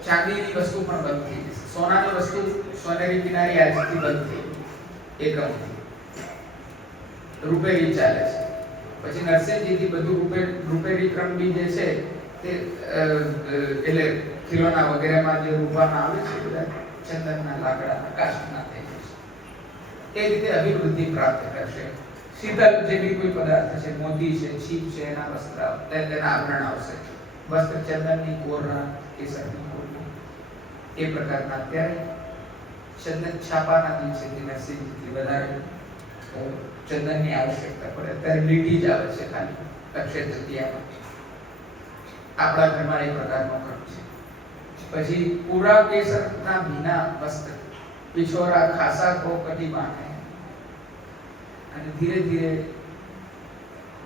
ચાંદીની વસ્તુ પણ બંધ થઈ જશે. સોનાની વસ્તુ, સોનેરી કિનારી આજથી બંધ થઈ એકમથી. રૂપેરી ચાલે છે. પછી નરસિંહજીથી બધું રૂપેરી ક્રમ બી જે છે તે એટલે ખીલોના વગેરેમાં જે રૂપાના આવે છે બધા ચંદનના લાકડાના કાષ્ઠના થઈ જશે. એ રીતે અભિવૃદ્ધિ પ્રાપ્ત કરશે. શીતલ જેવી કોઈ પદાર્થ છે, મોતી છે, છીપ છે, એના વસ્ત્ર તેના આભરણ આવશે. વસ્ત્ર ચંદનની કોરના, કેસરની કોરની, એ પ્રકારના. અત્યારે ચંદન છાપાના દિવસેથી નરસિંહજીથી વધારે ચંદનની આવશ્યકતા પડે. અત્યારે લીટી જ આવે છે ખાલી અક્ષય તૃતીયામાં. આપણા ઘરમાં એ પ્રકારનો ક્રમ છે. પછી પૂરા કેસરના ભીના વસ્ત્ર, પિછોરા ખાસા કો કટી બાંધે, અને ધીરે ધીરે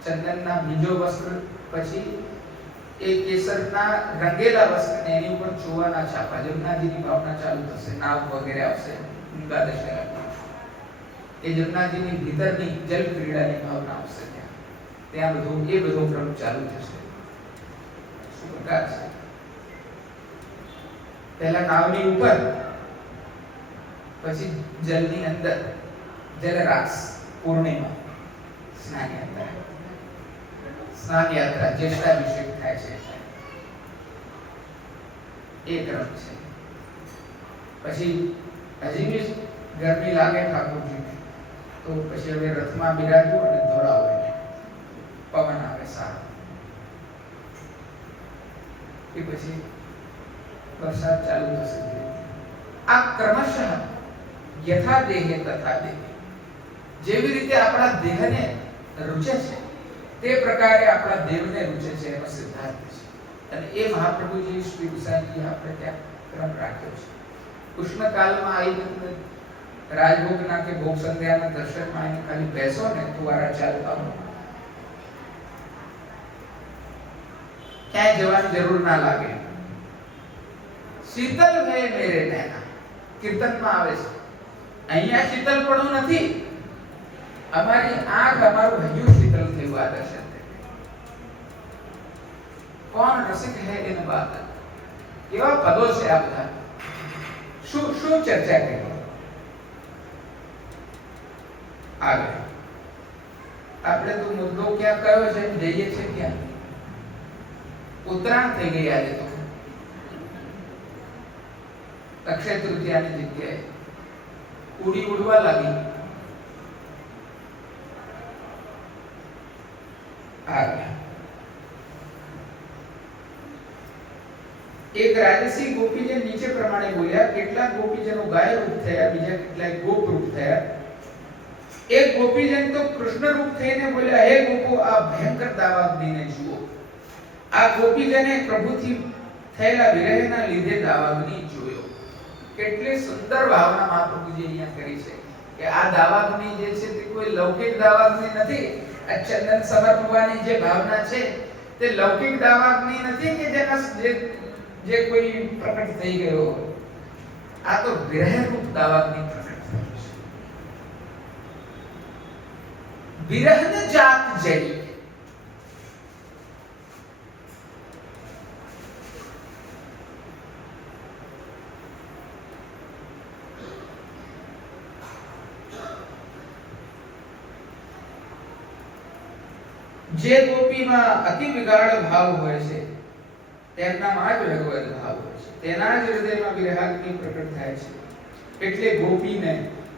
ચંદનના બીજો વસ્ત્ર, પછી એ કેસરના રંગેલા વસ્ત્રને એની ઉપર ચોવાના છાપા, જમનાજીની ભાવના ચાલુ થશે. નાવ વગેરે આવશે ગંગા દશેરામાં. એ જમનાજીની ભીતરની જલ ક્રીડાની ભાવના આવશે. ત્યાં બધો ક્રમ ચાલુ થશે. શું પ્રકાર છે? પહેલા નાવની ઉપર, પછી જલની અંદર જલરાસ પૂર્ણિમા, સ્નાન યાત્રા, જ્યેષ્ઠાભિષેક થાય છે. એ ક્રમ છે. પછી હજી બી ગરમી લાગે ઠાકોરજીને, તો પછી હવે રથમાં બિરાજો અને દોડાવો એને. પવન આવે સારો, એ પછી વરસાદ ચાલુ થશે. આ ક્રમશઃ યથા દેહે તથા દેહે, જેવી રીતે આપણા દેહને રૂચે છે તે પ્રકારે આપણા દેવને રૂચે છે, એનો સિદ્ધાંત છે. અને એ મહાપ્રભુજી શ્રી ગુસાઈજી આપણે ત્યાં ક્રમ રાખ્યો છે. ઉષ્ણકાલમાં આવી રાજભોગના કે ભોગ સંધ્યાના દર્શનમાં એને ખાલી બેસો ને દ્વારા ચાલતા હો, ક્યાંય જવાની જરૂર ના લાગે. શીતલ હે મેરે નૈના, કીર્તનમાં આવે છે. અહીંયા શીતલ પડવું નથી, અમારી આંખ, અમારું હૈયું શીતલ થયું આ દર્શન. કોણ રસિક હે એન બાત. કેવા પદો છે આ બધા. શું ચર્ચા કરી. આગળ આપણે તો મુદ્દો ક્યાં કયો છે, જઈએ છે ક્યાં. ઉત્તરાયણ થઈ ગઈ આજે તો. અક્ષય તૃતીયાની જગ્યાએ ઉડી ઉડવા લાગી. એક રાજસી ગોપીજન નીચે પ્રમાણે બોલ્યા. કેટલાક ગોપીજનો ગાય રૂપ થયા, બીજા કેટલાક ગોપ રૂપ થયા. એક ગોપીજન તો કૃષ્ણ રૂપ થઈને બોલ્યા, હે ગોપો, આ ભયંકર દાવાગ્નિને જુઓ. આ ગોપીજને પ્રભુથી થયેલા વિરહના લીધે દાવાગ્નિ જોયો. કેટલી સુંદર ભાવના મહાપ્રભુજી અહીંયા કરી છે કે આ દાવાગ્નિ જે છે તે કોઈ લૌકિક દાવાગ્નિ નથી. આ ચંદન સમર્પવાની જે ભાવના છે તે લૌકિક દાવાગ્નિ નથી કે જેના જે કોઈ પ્રકટ થઈ ગયો. આ તો વિરહ રૂપ દાવાગ્નિ પ્રકટ થઈ છે. વિરહન જાત જઈ. જે ગોપીમાં અતિ વિગાઢ ભાવ હોય છે તેમનામાં જ ભગવદ ભાવ હોય છે. તેના જ હૃદયમાં વિરહાગ્નિ પ્રકટ થાય છે. એટલે ગોપીને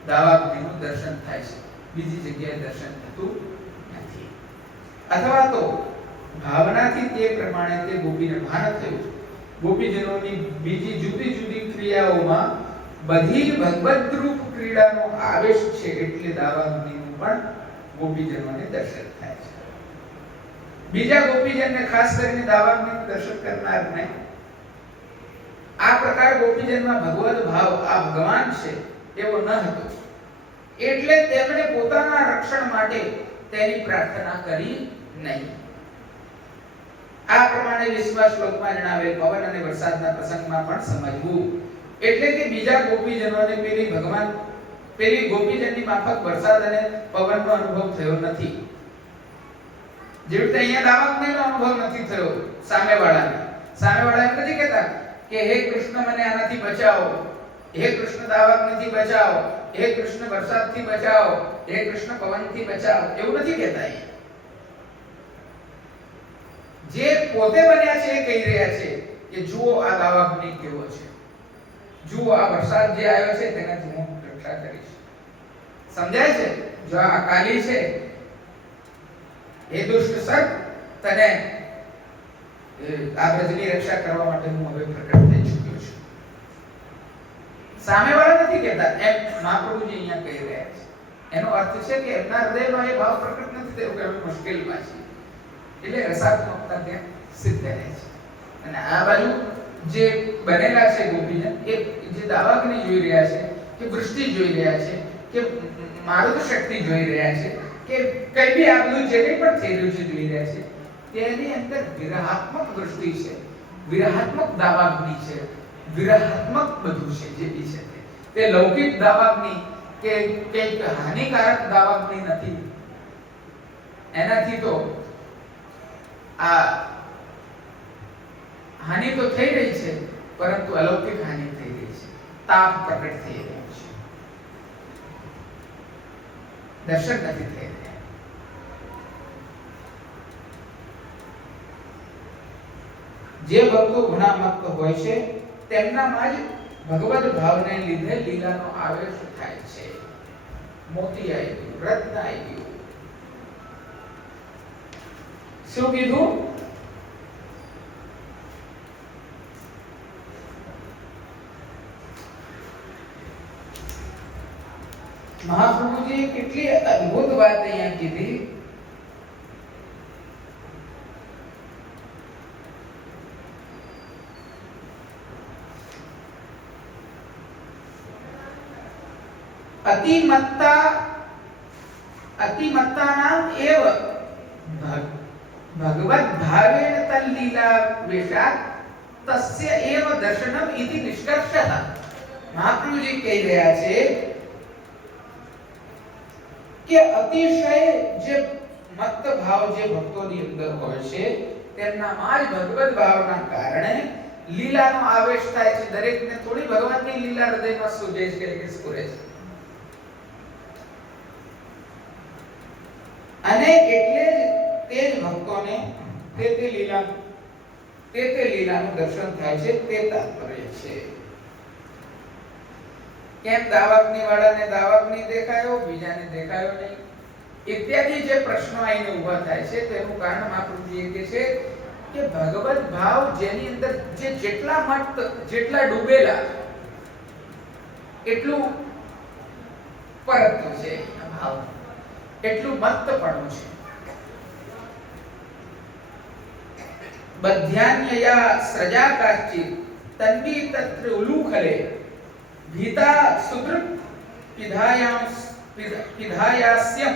દાવાગ્નિનું દર્શન થાય છે, બીજી જગ્યાએ દર્શન થતું નથી. અથવા તો ભાવનાથી તે પ્રમાણે તે ગોપીને ભાન થયું. ગોપીજનોની બીજી જુદી જુદી ક્રિયાઓમાં બધી ભગવદ રૂપ ક્રીડાનો આવેશ છે. એટલે દાવાગ્નિનું પણ ગોપીજનોને દર્શન થાય છે. બીજા ગોપીજનને ખાસ કરીને દાવાગ્નિનું દર્શન કરનારને આ પ્રકાર ગોપીજનમાં ભગવદ ભાવ આ ભગવાન છે એવો ન હતો. એટલે તેમણે પોતાના રક્ષણ માટે તેની પ્રાર્થના કરી નહીં. આ પ્રમાણે 20મા શ્લોકમાં જણાવેલ પવન અને વરસાદના પ્રસંગમાં પણ સમજવું. એટલે કે બીજા ગોપીજનોને પેલી ગોપીજનની માફક વરસાદ અને પવનનો અનુભવ થયો નથી. જેવી રીતે અહીંયા દાવાગ્નિનો અનુભવ નથી થયો સામેવાળાને. સામેવાળા એમ નથી કહેતા કે હે કૃષ્ણ મને આનાથી બચાવો, હે કૃષ્ણ દાવાગ્નિથી બચાવો, હે કૃષ્ણ વરસાદથી બચાવો, હે કૃષ્ણ પવનથી બચાવો, એવું નથી કહેતા. જે પોતે બન્યા છે એ કહી રહ્યા છે કે જુઓ આ દાવાગ્નિ કેવો છે, જુઓ આ વરસાદ જે આવ્યો છે તેનાથી હું રક્ષા કરીશ. સમજાય છે? જો આ કાલી છે, હે દુષ્ટ સર્પ, તને આ બ્રજની રક્ષા કરવા માટે હું હવે પ્રકટ થઈ ચૂક્યો છું. સામેવાળા નથી કહેતા, એમ મહાપ્રભુજી અહીંયા કહી રહ્યા છે. એનો અર્થ છે કે એમના હૃદયમાં એ ભાવ પ્રકટ નથી થયો કે અમે મુશ્કેલીમાં છીએ. એટલે રસાત્મકતા ત્યાં સિદ્ધ રહે છે. અને આ બાજુ જે બનેલા છે ગોપીજન, એ જે દાવાગ્નિ જોઈ રહ્યા છે, કે વૃષ્ટિ જોઈ રહ્યા છે, કે મારુત શક્તિ જોઈ રહ્યા છે, કે કઈ બી આ બધું જે કંઈ પણ થઈ રહ્યું છે જોઈ રહ્યા છે, તેની અંદર વિરહાત્મક વૃષ્ટિ છે, વિરહાત્મક દાવાગ્નિ છે, વિરહાત્મક બધું છે જે બી છે તે લૌકિક દાવાગ્નિ કે કંઈક હાનિકારક દાવાગ્નિ નથી. એનાથી તો આ હાનિ તો થઈ રહી છે, પરંતુ અલૌકિક હાનિ થઈ રહી છે. તાપ પ્રકટ થઈ રહ્યો છે, દર્શન નથી થઈ રહ્યા. જે ભક્તો ગુણામક્ત હોય છે તેમનામાં જ ભગવદ ભાવને લીધે લીલાનો આવેશ થાય છે. મોતી આવી ગયું, રત્ન આવી ગયું. શું કીધું? મહાપ્રભુજીએ કેટલી અદ્ભુત વાત અહીંયા કીધી. अतिमत्तानाम एव भगवत भावेन तल्लीला वेशात् तस्य एव दर्शनम इति निष्कर्षः. महाप्रभुजी કહી રહ્યા છે કે અતિશય જે મત્ત ભાવ જે ભક્તોની અંદર હોય છે તેમનામાં જ ભગવત ભાવના કારણે લીલાનો આવેશ થાય છે. દરેકને થોડી ભગવાનની લીલા હૃદયમાં સૂજે છે કે સ્ફુરે છે. અને એટલે જ તે જ ભક્તોને તે લીલાનું દર્શન થાય છે. તે તાત્પર્ય છે. કેમ દાવાગ્નિ વાળાને દાવાગ્નિ દેખાયો, બીજાને દેખાયો નહીં, ઇત્યાદિ જે પ્રશ્નો આઈને ઊભા થાય છે તેનું કારણ મહાપ્રભુજી કહે છે કે ભગવત ભાવ જેની અંદર જે જેટલા મત જેટલા ડૂબેલા એટલું પરત્વ છે. ભાવ એટલું મત્તપણું છે. બધ્યાન્યયા સજાકાશ્ચિત તન્વી તત્ર ઉલુખલે ભીતા સુદૃક પિધાયાં पिधायास्यम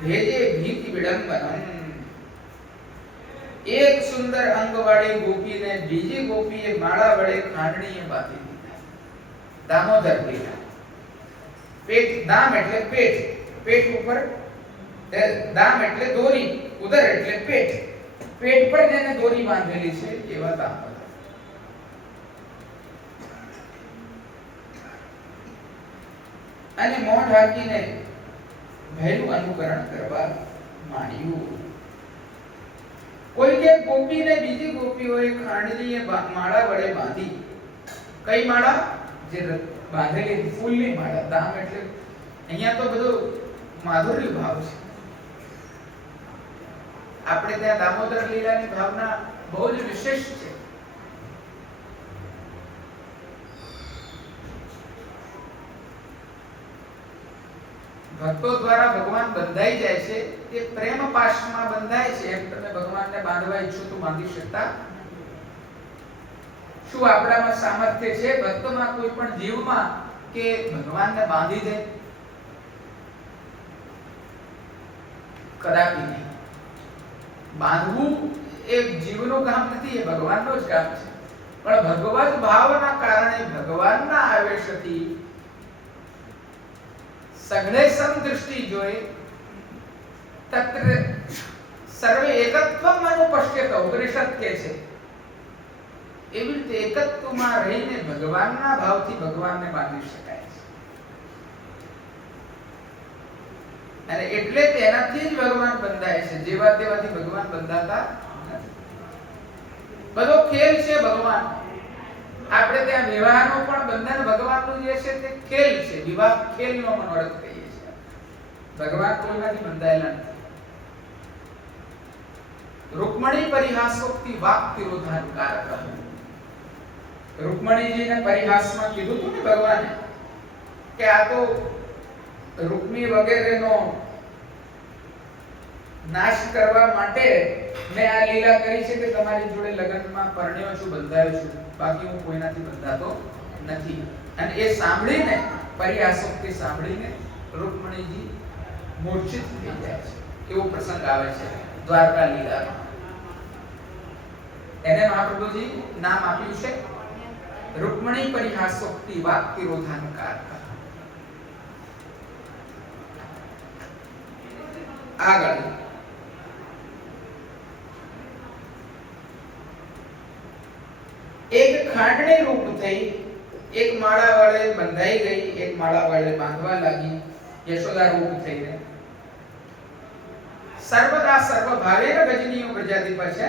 भेजे भीति विडंबनम। एक सुंदर अंग वाली गोपी ने बीजी गोपीए माळा वडे ખાંડણીએ બાંધી દીધા। દામોદર લીલા। પેટ દામ એટલે પેટ, પેટ ઉપર દામ એટલે દોરી, ઉદર એટલે પેટ, પેટ પર જેને દોરી બાંધેલી છે એવા દામોદર। અને મોં ઢાંકીને ભયનું અનુકરણ કરવા માંડ્યું। કોઈ કે ગોપીને બીજી ગોપીઓએ ખાંડણીએ માળા વડે બાંધી। કઈ માળા? જે બાંધેલી ફૂલની માળા। દામ એટલે અહીંયા તો બધું માધુર્ય ભાવ છે। આપણે ત્યાં દામોદર લીલાની ભાવના બહુ જ વિશેષ છે। ભક્તો દ્વારા ભગવાન બંધાઈ જાય છે, તે પ્રેમ પાશમાં બંધાય છે। એમ તમે ભગવાનને બાંધવા ઈચ્છો તો બાંધી શકતા? શું આપણામાં સામર્થ્ય છે ભક્તમાં કોઈ પણ જીવમાં કે ભગવાનને બાંધી દે? કદાપી નહીં। બાંધવું એ જીવનું કામ નથી, એ ભગવાનનું જ કામ છે। પણ ભગવત ભાવના કારણે, ભગવાનના આવેશથી સઘળે સમદૃષ્ટિ જોઈ તત્ર સર્વે એકત્વમ અનુપશ્યત। ઉપનિષદ કહે છે એવી રીતે એકત્વમાં રહીને ભગવાનના ભાવથી ભગવાનને બાંધી શકાય છે। અને એટલે તેનાથી જ ભગવાન બંધાય છે। જેવા તેવાથી ભગવાન બંધાતા નથી। બધો ખેલ છે ભગવાન। આપણે ત્યાં વિવાહનો પણ બંધન ભગવાનનું જે છે તે ખેલ છે। વિવાહ ખેલનો મનોરથ કહીએ છીએ। ભગવાન કોઈનાથી બંધાયેલા નથી। રૂકમણી પરિહાસોક્તિ વાક તિરોધાન કારક। રૂકમણીજીને પરિહાસમાં કીધું હતું ને ભગવાને કે આ તો રૂકમી વગેરેનો નાશ કરવા માટે મેં આ લીલા કરી છે કે તમારી જોડે લગ્નમાં પરણ્યો છું, બંધાયો છું, બાકી હું કોઈનાથી બંધાતો નથી। અને એ સાંભળીને, પરિહાસોક્તિ સાંભળીને રૂકમણીજી મૂર્છિત થઈ જાય છે। એવો પ્રસંગ આવે છે દ્વારકા લીલામાં। એને મહાપ્રભુજી નામ આપ્યું છે રૂકમણી પરિહાસોક્તિ વાક તિરોધાન કારક। આગળ એક ખાંડણી રૂપ થઈ, એક માળા વાળે બંધાઈ ગઈ, એક માળા વાળે બાંધવા લાગી। યશોદા રૂપ થઈને સર્વદા સર્વ ભાવેન ભજનીય પ્રજાધિપ છે।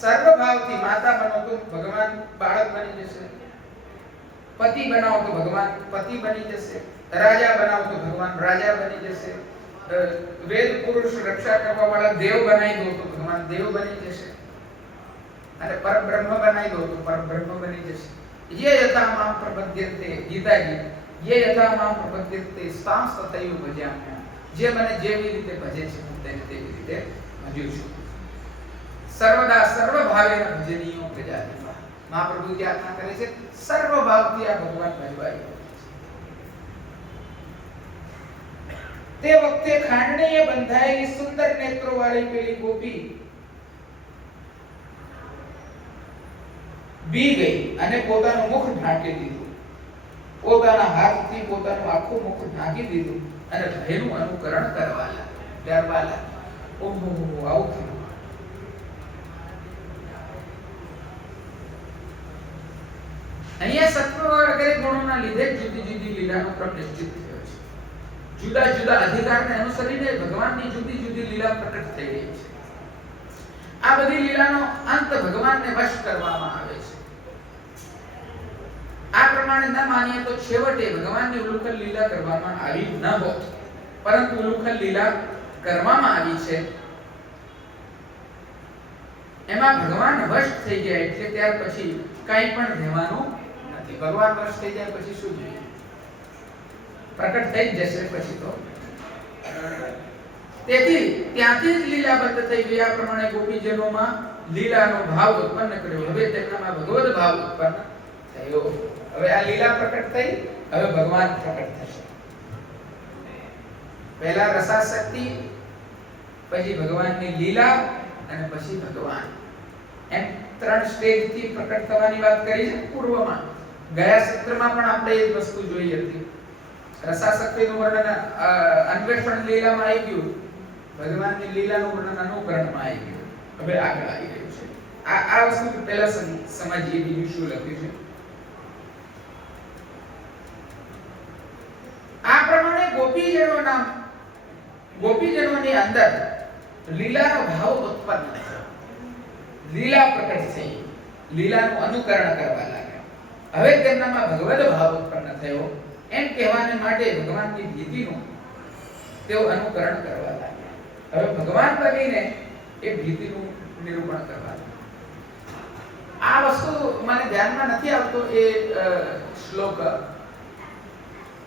સર્વ ભાવથી માતા બનો તો ભગવાન બાળક બની જશે, પતિ બનાવો તો ભગવાન પતિ બની જશે, રાજા બનાવો તો ભગવાન રાજા બની જશે, વેદ પુરુષ રક્ષા કરવા વાળા દેવ બનાવી દો તો ભગવાન દેવ બની જશે, અને પરબ્રહ્મ બનાવી દો તો પરબ્રહ્મ બની જશે। ये यथा मां प्रपद्यन्ते, गीता गीत, ये यथा मां प्रपद्यन्ते तां तथैव भजाम्यहम्। જે મને જેવી રીતે ભજે છે હું તેને તેવી રીતે ભજું છું। સર્વદા સર્વ ભાવેન ભજનીયો પ્રજાધિપ। મહાપ્રભુ આજ્ઞા કરે છે સર્વ ભાવથી આ ભગવાન ભજવાય। તે વખતે ખાંડણીએ બંધાયેલી સુંદર નેત્રો વાળી પેલી ગોપી બી ગઈ અને પોતાનું મુખ ઢાંકી દીધું। પોતાના હાથથી પોતાનું આખું મુખ ઢાંકી દીધું અને ભયનું અનુકરણ કરવા લાગી, ડરવા લાગી। ઓહો, આવું થયું। અહીંયા સત્વ વગેરે ગુણોના લીધે જુદી જુદી લીલાનો ક્રમ નિશ્ચિત થયો છે। જુદા જુદા અધિકારને અનુસરીને ભગવાનની જુદી જુદી લીલા પ્રકટ થઈ રહી છે। આ બધી લીલાનો અંત ભગવાનને વશ કરવામાં આવે છે। આ પ્રમાણે ન માનીએ તો છેવટે ભગવાનની ઉલ્લુખન લીલા કરવામાં આવી ન હોત, પરંતુ ઉલ્લુખન લીલા કરવામાં આવી છે। એમાં ભગવાન વશ થઈ ગયા એટલે ત્યાર પછી કંઈ પણ રહેવાનું નથી। ભગવાન વશ થઈ જાય પછી શું જોઈએ? પ્રકટ થઈ જશે પછી તો। તેથી ત્યાંથી જ લીલાબદ્ધ થઈ ગયા પ્રમાણે ગોપીજનોમાં લીલાનો ભાવ ઉત્પન્ન કર્યો। હવે તેમનામાં ભગવદ ભાવ ઉત્પન્ન થયો। હવે આ લીલા પ્રકટ થઈ, હવે ભગવાન પ્રકટ થશે। પહેલા રસાશક્તિ, પછી ભગવાનની લીલા અને પછી ભગવાન, એમ ત્રણ સ્ટેજ થી પ્રકટ થવાની વાત કરી છે પૂર્વમાં. ગયા સત્રમાં પણ આપણે એ વસ્તુ જોઈ હતી. રસાશક્તિનું વર્ણન અન્વેષણ લીલામાં આવી ગયું, ભગવાનની લીલાનું વર્ણન અનુકરણમાં આવી ગયું. હવે આગળ આવી ગયું છે. આ વસ્તુ પહેલા સમજીએ બીજું શું લખ્યું છે. આ પ્રમાણે ગોપીજનોની અંદર લીલાનો ભાવ ઉત્પન્ન થયો, લીલા પ્રકટ થઈ, લીલાનું અનુકરણ કરવા લાગ્યા. હવે તેમનામાં ભગવદ ભાવ ઉત્પન્ન થયો. એમ કહેવાને માટે ભગવાનની ભીતિનું તેઓ અનુકરણ કરવા લાગ્યા. હવે ભગવાન બનીને એ ભીતિનું નિરૂપણ કરવા લાગ્યા. આ વસ્તુ મને ધ્યાનમાં નથી આવતો એ શ્લોક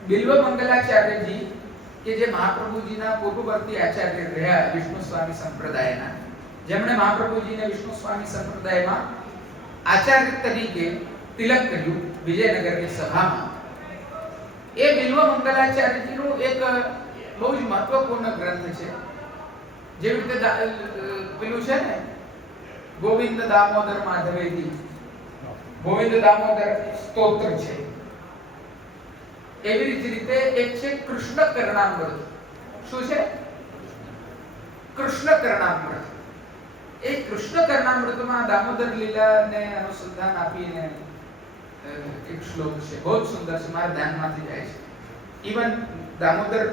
બિલ્વ મંગલાચાર્યજી કે જે મહાપ્રભુજીના પૂર્વવર્તી આચાર્ય રહ્યા વિષ્ણુ સ્વામી સંપ્રદાયના, જેમણે મહાપ્રભુજીને વિષ્ણુ સ્વામી સંપ્રદાયમાં આચાર્ય તરીકે તિલક કર્યું વિજયનગરની સભામાં. એ બિલ્વ મંગલાચાર્યજીનું એક બહુ જ મહત્વપૂર્ણ ગ્રંથ છે. જેવી રીતે પેલું છે ને ગોવિંદ દામોદર માધવેથી, ગોવિંદ દામોદર સ્તોત્ર છે, એવી જ રીતે એક છે કૃષ્ણ કરણામૃત. શું છે? કૃષ્ણ કરણામૃત. એ કૃષ્ણ કરણામૃતમાં દામોદર લીલાને અનુસંધાન આપીને એક શ્લોક છે, બહુ સુંદર છે, મારા ધ્યાનમાંથી જાય છે. ઈવન દામોદર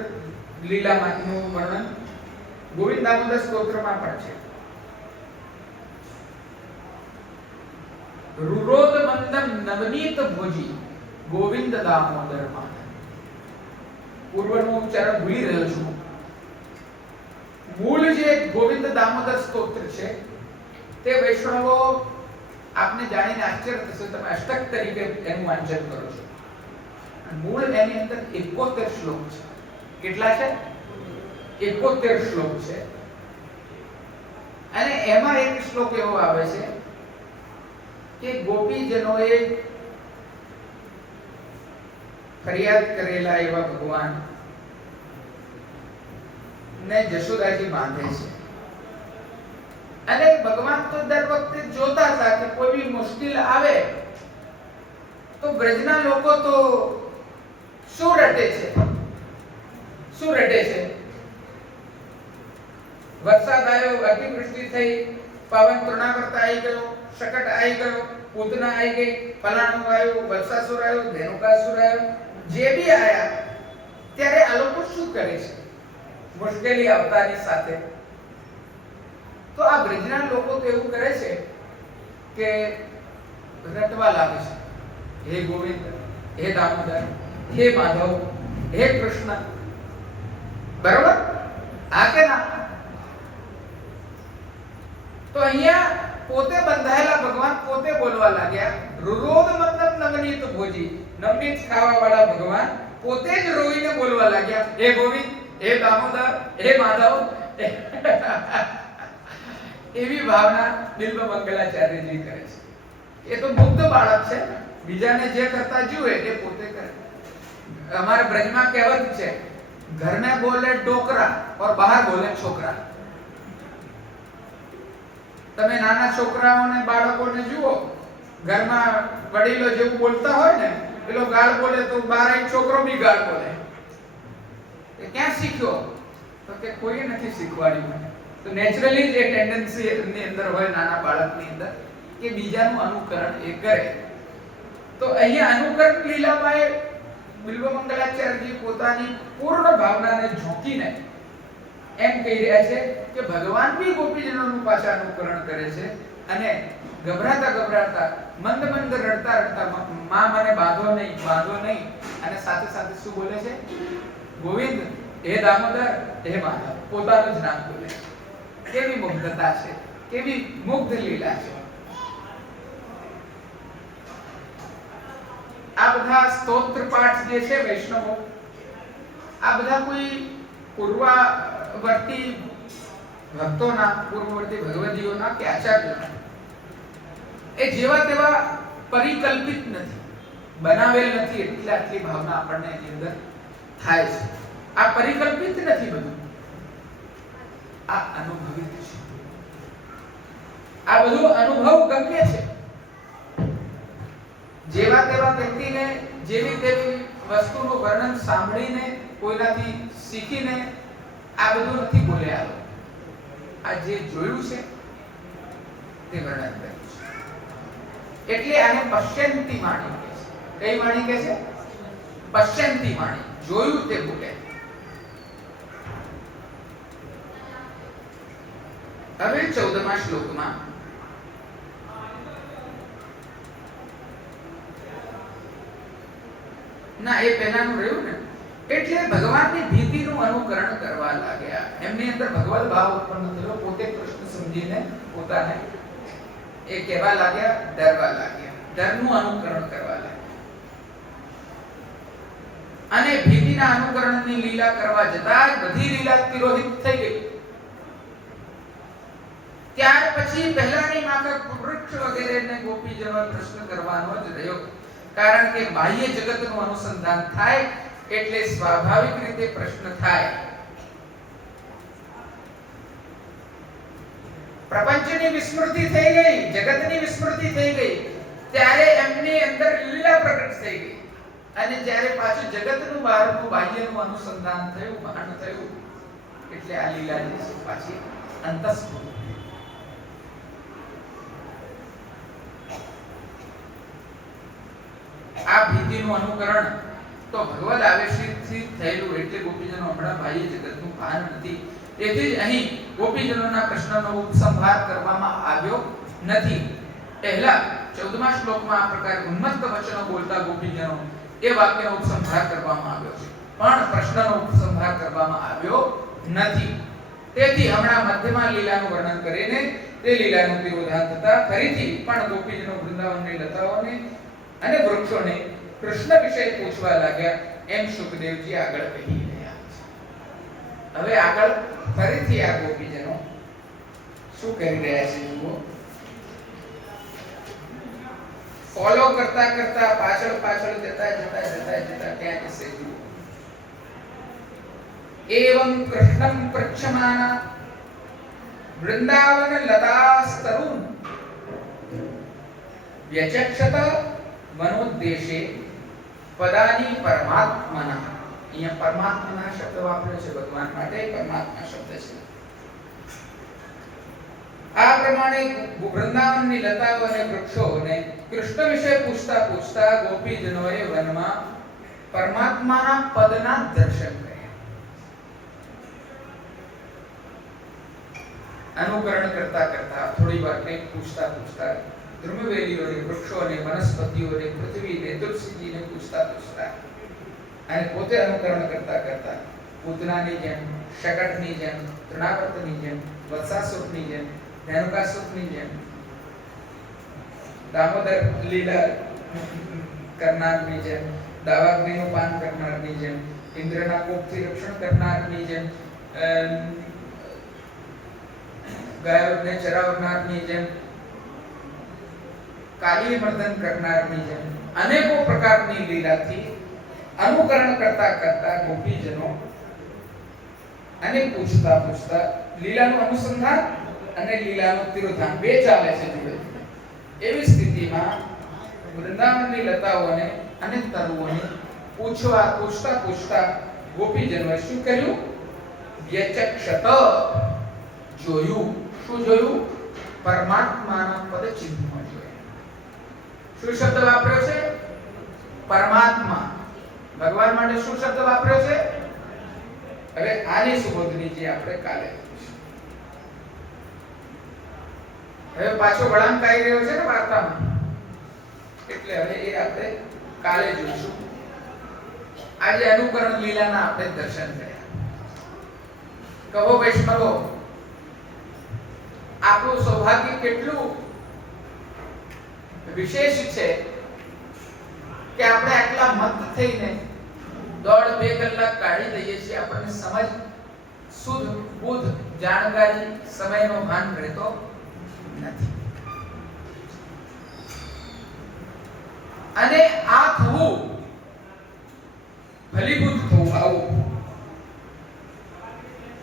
લીલામાંનું વર્ણન ગોવિંદ દામોદર સ્તોત્રમાં પણ છે. રુરોદ મંદમ નવનીત ભોજી ગોવિંદ દામોદર માધવ. પૂર્વનું ઉચ્ચારણ ભૂલી રહ્યો છું. મૂળ જે ગોવિંદ દામોદર સ્તોત્ર છે તે વૈષ્ણવો આપને જાણીને આશ્ચર્ય થશે, તમે અષ્ટક તરીકે એનું વાંચન કરો છો. મૂળ એની અંદર 71 શ્લોક છે. કેટલા છે? 71 શ્લોક છે. અને એમાં એક શ્લોક એવો આવે છે કે ગોપીજનોએ ફરિયાદ કરેલા એવા ભગવાન ને જશોદાજી બાંધે છે. અને ભગવાન તો દર વખતે જોતા હતા કે કોઈ બી મુશ્કેલ આવે તો બ્રજના લોકો તો શું રટે છે, શું રટે છે? વરસાદ આવ્યો, અતિવૃષ્ટિ થઈ, પાવન તૃણાવર્ત આવી ગયો, શકટ આવી ગયો, પૂતના આવી ગઈ, ફલાણું આવ્યું, વત્સાસુર આવ્યો, ધેનુકાસુર આવ્યો, જે બી આયા ત્યારે આ લોકો શું કરે છે મુશ્કેલી આવતાની સાથે? તો આ બ્રજના લોકો તો એવું કરે છે કે રટવા લાગે છે, હે ગોવિંદ, હે દામોદર, હે માધવ, હે કૃષ્ણ. બરોબર? આ કે ના? તો અહીંયા પોતે બંધાયેલા ભગવાન પોતે બોલવા લાગ્યા. રુરોદ મંદમ નવનીત ભોજી, નવનીત ખાવા વાળા ભગવાન પોતે જ રોઈને બોલવા લાગ્યા, હે ગોવિંદ, હે દામોદર, હે માધવ. એવી ભાવના બિલ્વ મંગલાચાર્યજી કરે છે. એ તો મુગ્ધ બાળક છે, બીજાને જે કરતા જુએ એ પોતે કરે. हमारे ब्रज में कहेवत है, घर में बोले डोकरा और बाहर बोले छोकरा. તમે નાના છોકરાઓને બાળકોને જુઓ, ઘરમાં વડીલો જેવું બોલતા હોય ને, પેલો ગાળ બોલે તો બહાર એક છોકરો બી ગાળ બોલે. એ ક્યાં શીખ્યો? તો કે કોઈ નથી શીખવાડ્યું મને. તો નેચરલી જ એ ટેન્ડન્સી એની અંદર હોય નાના બાળકની અંદર કે બીજાનું અનુકરણ એ કરે. તો અહીંયા અનુકરણ લીલામાં એ બિલ્વ મંગલાચાર્યજી પોતાની પૂર્ણ ભાવનાને ઝોકીને એમ કહી રહ્યા છે કે ભગવાન બી ગોપીજનોનું પાછા અનુકરણ કરે છે અને ગભરાતા ગભરાતા મંદ મંદ રડતા રડતા માં મને બાંધો નહીં અને સાથે સાથે શું બોલે છે? ગોવિંદ, હે દામોદર, હે માધવ, પોતાનું જ નામ બોલે છે. કેવી મુગ્ધતા છે, કેવી મુગ્ધ લીલા છે. આ બધા સ્તોત્ર પાઠ જે છે વૈષ્ણવો, આ બધા કોઈ પૂર્વવર્તી ભક્તોના, પૂર્વવર્તી ભગવદીઓના કે આચાર્યોના એ જેવા તેવા પરિકલ્પિત નથી, બનાવેલ નથી, એટલે આટલી ભાવના આપણને એની અંદર થાય છે. આ પરિકલ્પિત નથી, બધું આ અનુભવિત છે. આ બધું અનુભવ ગમ્ય છે. જેવા તેવા વ્યક્તિને જેવી તેવી વસ્તુનું વર્ણન સાંભળીને, કોઈનાથી શીખીને આ બધું નથી બોલ્યા. આ જે જોયું છે તે વર્ણન કર્યું છે. એટલે આને પશ્યંતી વાણી કહે છે. કઈ વાણી કહે છે? પશ્યંતી વાણી. જોયું તે બોલે. હવે 14મા શ્લોકમાં ના, એ પહેલાનું રહ્યું ને. એટલે ભગવાનની ભીતિનું અનુકરણ કરવા લાગ્યા. એમની અંદર ભગવદ ભાવ ઉત્પન્ન થયો. પોતે કૃષ્ણ સમજીને પોતાને એ કહેવા લાગ્યા, ડરવા લાગ્યા, ડરનું અનુકરણ કરવા લાગ્યા. અને ભીતિના અનુકરણની લીલા કરવા જતા બધી લીલા તિરોહિત થઈ ગઈ. ત્યાર પછી પહેલાની માફક વૃક્ષ વગેરેને ગોપીજનો પ્રશ્ન કરવાનો જ રહ્યો. કારણ કે બાહ્ય જગતનું અનુસંધાન થાય એટલે સ્વાભાવિક રીતે પ્રશ્ન થાય. પ્રપંચની વિસ્મૃતિ થઈ ગઈ, જગતની વિસ્મૃતિ થઈ ગઈ. ત્યારે એમની અંદર લીલા પ્રગટ થઈ ગઈ. અને જ્યારે પાછું જગતનું બહારનું બાહ્યનું અનુસંધાન થયું, ભાન થયું, એટલે આ લીલાની પાછી અંતસ્ફૂર્ત. આ ભીતિનું અનુકરણ તો ભગવદ આવેશથી થયેલું. એટલે ગોપીજનો હમણાં બાહ્ય જગતનું ભાન નથી. તેથી જ અહીં ગોપીજનોના પ્રશ્નનો ઉપસંહાર કરવામાં આવ્યો નથી. પહેલા 14મા શ્લોકમાં આ પ્રકારે ઉન્મત્ત વચનો બોલતા ગોપીજનો એ વાક્યનો ઉપસંહાર કરવામાં આવ્યો છે, પણ પ્રશ્નનો ઉપસંહાર કરવામાં આવ્યો નથી. તેથી હમણાં મધ્યમાં લીલાનું વર્ણન કરીને તે લીલાનું તિરોધાન થતા ફરીથી પણ ગોપીજનો વૃંદાવનની લતાઓને અને વૃક્ષોને કૃષ્ણ વિશે પૂછવા લાગ્યા. એમ સુખદેવજી આગળ કહી રહ્યા છે. હવે આગળ ફરીથી આ ગોપીજનો શું કરી રહ્યા છે જુઓ. ફોલો કરતા કરતા પાછળ પાછળ જતા ક્યાં જશે જુઓ. એવં કૃષ્ણં પ્રક્ષમાના વૃંદાવન લતાસ્તરુન વ્યચક્ષત મનોદ્દેશે પદાની પરમાત્મના. અહીંયા પરમાત્માના શબ્દ વાપર્યો છે. ભગવાન માટે પરમાત્મા શબ્દ છે. આ પ્રમાણે વૃંદાવનની લતાઓ અને વૃક્ષોને કૃષ્ણ વિશે પૂછતા પૂછતા ગોપીજનોએ વનમાં પરમાત્માના પદના દર્શન કર્યા. અનુકરણ કરતા કરતા થોડી વાર કંઈક પૂછતા પૂછતા ધ્રુમવેલીઓને, વૃક્ષોને, વનસ્પતિઓને, પૃથ્વીને, તુલસીજીને પૂછતા પૂછતા અને પોતે અનુકરણ કરતા કરતા પૂતનાની જેમ, શકટની જેમ, તૃણાવર્તની જેમ, વત્સાસુરની જેમ, ધેનુકાસુરની જેમ, દામોદર લીલા કરનારની જેમ, દાવાગ્નિનું પાન કરનારની જેમ, ઇન્દ્રના કોપથી રક્ષણ કરનારની જેમ, ગાયોને ચરાવનારની જેમ, કાલી મર્દન કરનારની જેમ અનેકો પ્રકારની લીલાથી અનુકરણ કરતા કરતા ગોપીજનો અને પૂછતા પૂછતા લીલાનું અનુસંધાન અને લીલાનું તિરોધાન બે ચાલે છે જોડે. એવી સ્થિતિમાં વૃંદાવનની લતાઓને અને તરુઓને પૂછતા પૂછતા ગોપીજનોએ શું કર્યું? વ્યચક્ષત, જોયું. શું જોયું? પરમાત્માના પદ ચિહ્નો જોયા. શું શબ્દ વાપર્યો છે? પરમાત્મા. ભગવાન માટે શું શબ્દ વાપર્યો છે? હવે આની સુબોધની જે આપણે કાલે હવે પાછો વળાંક આવી રહ્યો છે ને વાર્તામાં, એટલે હવે એ આપણે કાલે જોઈશું. આજે અનુકરણ લીલાના આપણે દર્શન કર્યા. કહો વૈષ્ણવો, આપણું સૌભાગ્ય કેટલું વિશેષ છે કે આપણે આટલા મત થઈને 1.5-2 કલાક કાઢી દઈએ છીએ. આપણને સમજ, શુદ્ધ બુદ્ધ, જાણકારી, સમયનો ભાન રહેતો નથી. અને આ થવું, ફલીભૂત થવું, આવું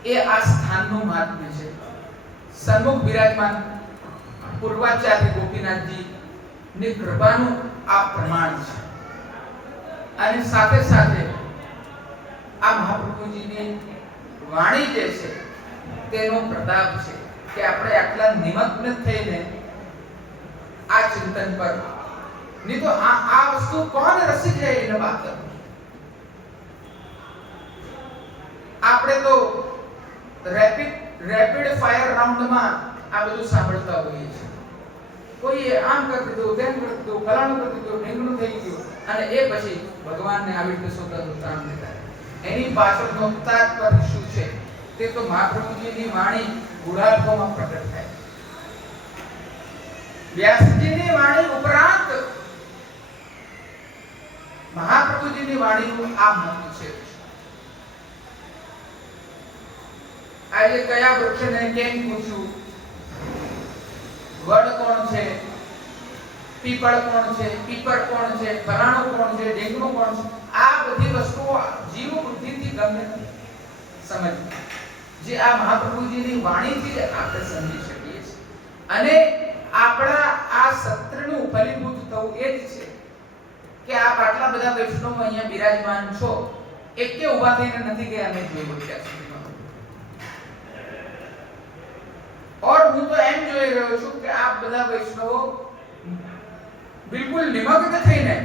એ આ સ્થાનનું મહાત્મ્ય છે. સન્મુખ બિરાજમાન પૂર્વાચાર્ય ગોપીનાથજી ની કૃપાનું આ પ્રમાણ છે. અને સાથે સાથે આ મહાપ્રભુજીની વાણી જે છે તેનો પ્રતાપ છે કે આપણે આટલા નિમગ્ન થઈને આ ચિંતન પર નહીં તો આ વસ્તુ કોણ રસી જાય એને વાત આપણે તો રેપિડ ફાયર રાઉન્ડમાં આ બધું સાંભળતા હોઈએ છીએ. કોઈ આમ કરી દીધું, તેમ કરી દીધું, ફલાણું કરી દીધું, ઢીંગણું થઈ ગયું અને એ પછી ભગવાનને આવી રીતે શોધવાનું કામ દેતા. એની પાછળનો તાત્પર્ય શું છે તે તો મહાપ્રભુજીની વાણી ગુણાત્મમાં પ્રગટ થાય. વ્યાસજીની વાણી ઉપરાંત મહાપ્રભુજીની વાણીનું આ મહત્વ છે. આજે કયા વૃક્ષને કેમ પૂછ્યું, વડ કોણ છે, પીપળ કોણ છે, પીપર કોણ છે, ફલાણું કોણ છે, ઢીંગણું કોણ છે, આ બધી વસ્તુઓ જીવ બુદ્ધિથી ગમે સમજ જે આ મહાપ્રભુજીની વાણીથી આપણે સમજી શકીએ છીએ. અને આપણા આ સત્રનું ફલીભૂત થવું એ જ છે કે આપ આટલા બધા વૈષ્ણવ અહીંયા બિરાજમાન છો, એકે ઊભા થઈને નથી ગયા અમે જોયું ત્યાં સુધીમાં. और હું તો એમ જોઈ રહ્યો છું કે આપ બધા વૈષ્ણવો બિલકુલ નિમગ્ન થઈને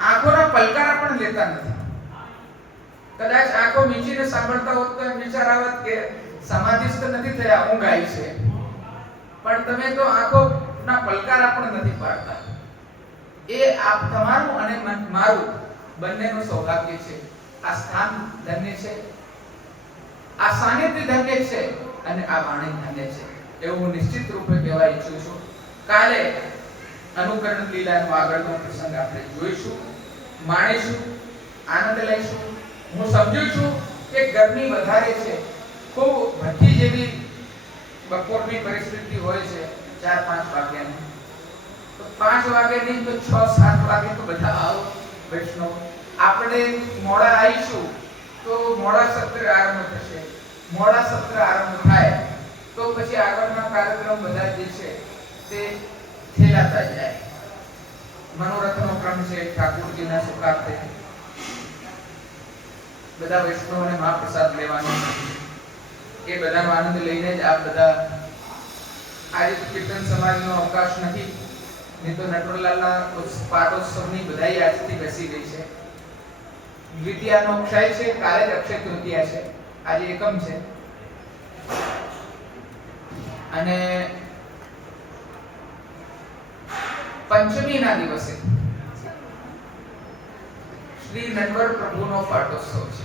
આંખોના પલકારા પણ લેતા નથી. કદાચ આંખો મીચીને સાંભળતા હોત તો એમ વિચાર આવત કે સમાધિસ્થ નથી થયા, ઊંઘ આવી છે. પણ તમે તો આંખોના પલકારા પણ નથી પાડતા. એ આપ તમારું અને મારું બંનેનું સૌભાગ્ય છે. આ સ્થાન ધન્ય છે, આ સાનિધ્ય ધન્ય છે અને આ વાણી ધન્ય છે એવું હું નિશ્ચિત રૂપે કહેવા ઈચ્છું છું. કાલે અનુકરણ લીલાનો આગળનો પ્રસંગ આપણે જોઈશું, માણીશું, આનંદ લઈશું. હું સમજુ છું કે ગરમી વધારે છે, ખૂબ ભઠ્ઠી જેવી બપોરની પરિસ્થિતિ હોય છે 4-5 વાગ્યાની. તો 5 વાગે નહીં તો 6-7 વાગે તો બધા આવો વૈષ્ણવ. આપણે મોડા આવીશું તો મોડા સત્ર આરંભ થશે. મોડા સત્ર આરંભ થાય તો પછી આગળના કાર્યક્રમ બધા જે છે તે ખેલાતા જાય. મનોરથનો ક્રમ છે, ઠાકોરજીના સુખાર્થે બધા વૈષ્ણવોને મહાપ્રસાદ લેવાનો, એ બધાનો આનંદ લઈને જ આપ બધા આજે કીર્તન સમાજનો અવકાશ નથી, નહીં તો નટવરલાલના પાટોત્સવની બધાઈ આજથી બેસી ગઈ છે. દ્વિતીયાનો ક્ષય છે, કાલે જ અક્ષય તૃતીયા છે, આજે એકમ છે. અને પંચમીના દિવસે શ્રી નટવર પ્રભુનો પાટોત્સવ છે.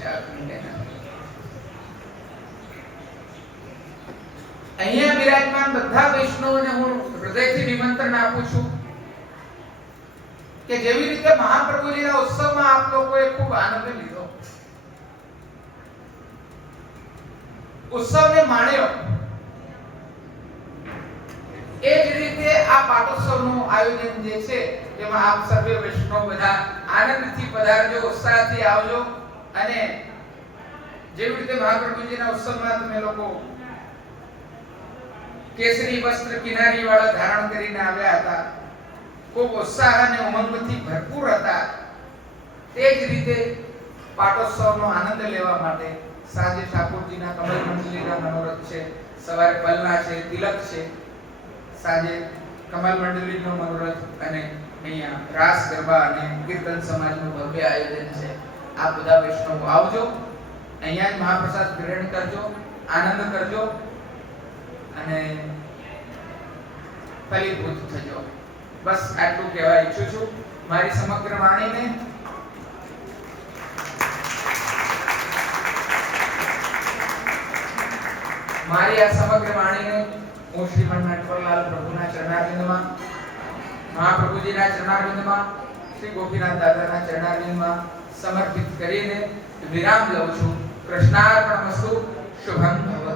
અહીંયા બિરાજમાન બધા વૈષ્ણવોને હું હૃદયથી નિમંત્રણ આપું છું કે જેવી રીતે મહાપ્રભુજીના ઉત્સવમાં આપ લોકોએ ખૂબ આનંદ લીધો, ઉત્સવને માણ્યો, એ જ રીતે આ પાટોત્સવનું આયોજન જે છે તેમાં આપ સર્વે વૈષ્ણવ બધા આનંદથી પધારજો, ઉત્સાહથી આવજો. અને જેવી રીતે મહાપ્રભુજીના ઉત્સવમાં તમે લોકો કેસરી વસ્ત્ર કિનારી વાળા ધારણ કરીને આવ્યા હતા, ખૂબ ઉત્સાહ અને ઉમંગથી ભરપૂર હતા, તે જ રીતે પાટોત્સવનો આનંદ લેવા માટે સાંજે ઠાકોરજીના કમલ મંડલીના મનોરથ છે, સવારે પલના છે, તિલક છે, સાંજે કમલ મંડલીનો મનોરથ અને અહીંયા રાસ ગરબા અને કીર્તન સમાજનું ભવ્ય આયોજન છે. આપ બધા વૈષ્ણવો આવજો, અહીંયા જ મહાપ્રસાદ ગ્રહણ કરજો, આનંદ કરજો અને ફલીભૂત થજો. બસ આટલું કહેવા ઈચ્છું છું. મારી સમગ્ર વાણીને હું શ્રીમદ નટવરલાલ પ્રભુના ચરણારવિંદમાં, મહાપ્રભુજીના ચરણારવિંદમાં, શ્રી ગોપીનાથ દાદાના ચરણારવિંદમાં સમર્પિત કરીને વિરામ લઉં છું. કૃષ્ણાર્પણમસ્તુ. શુભમ ભવ.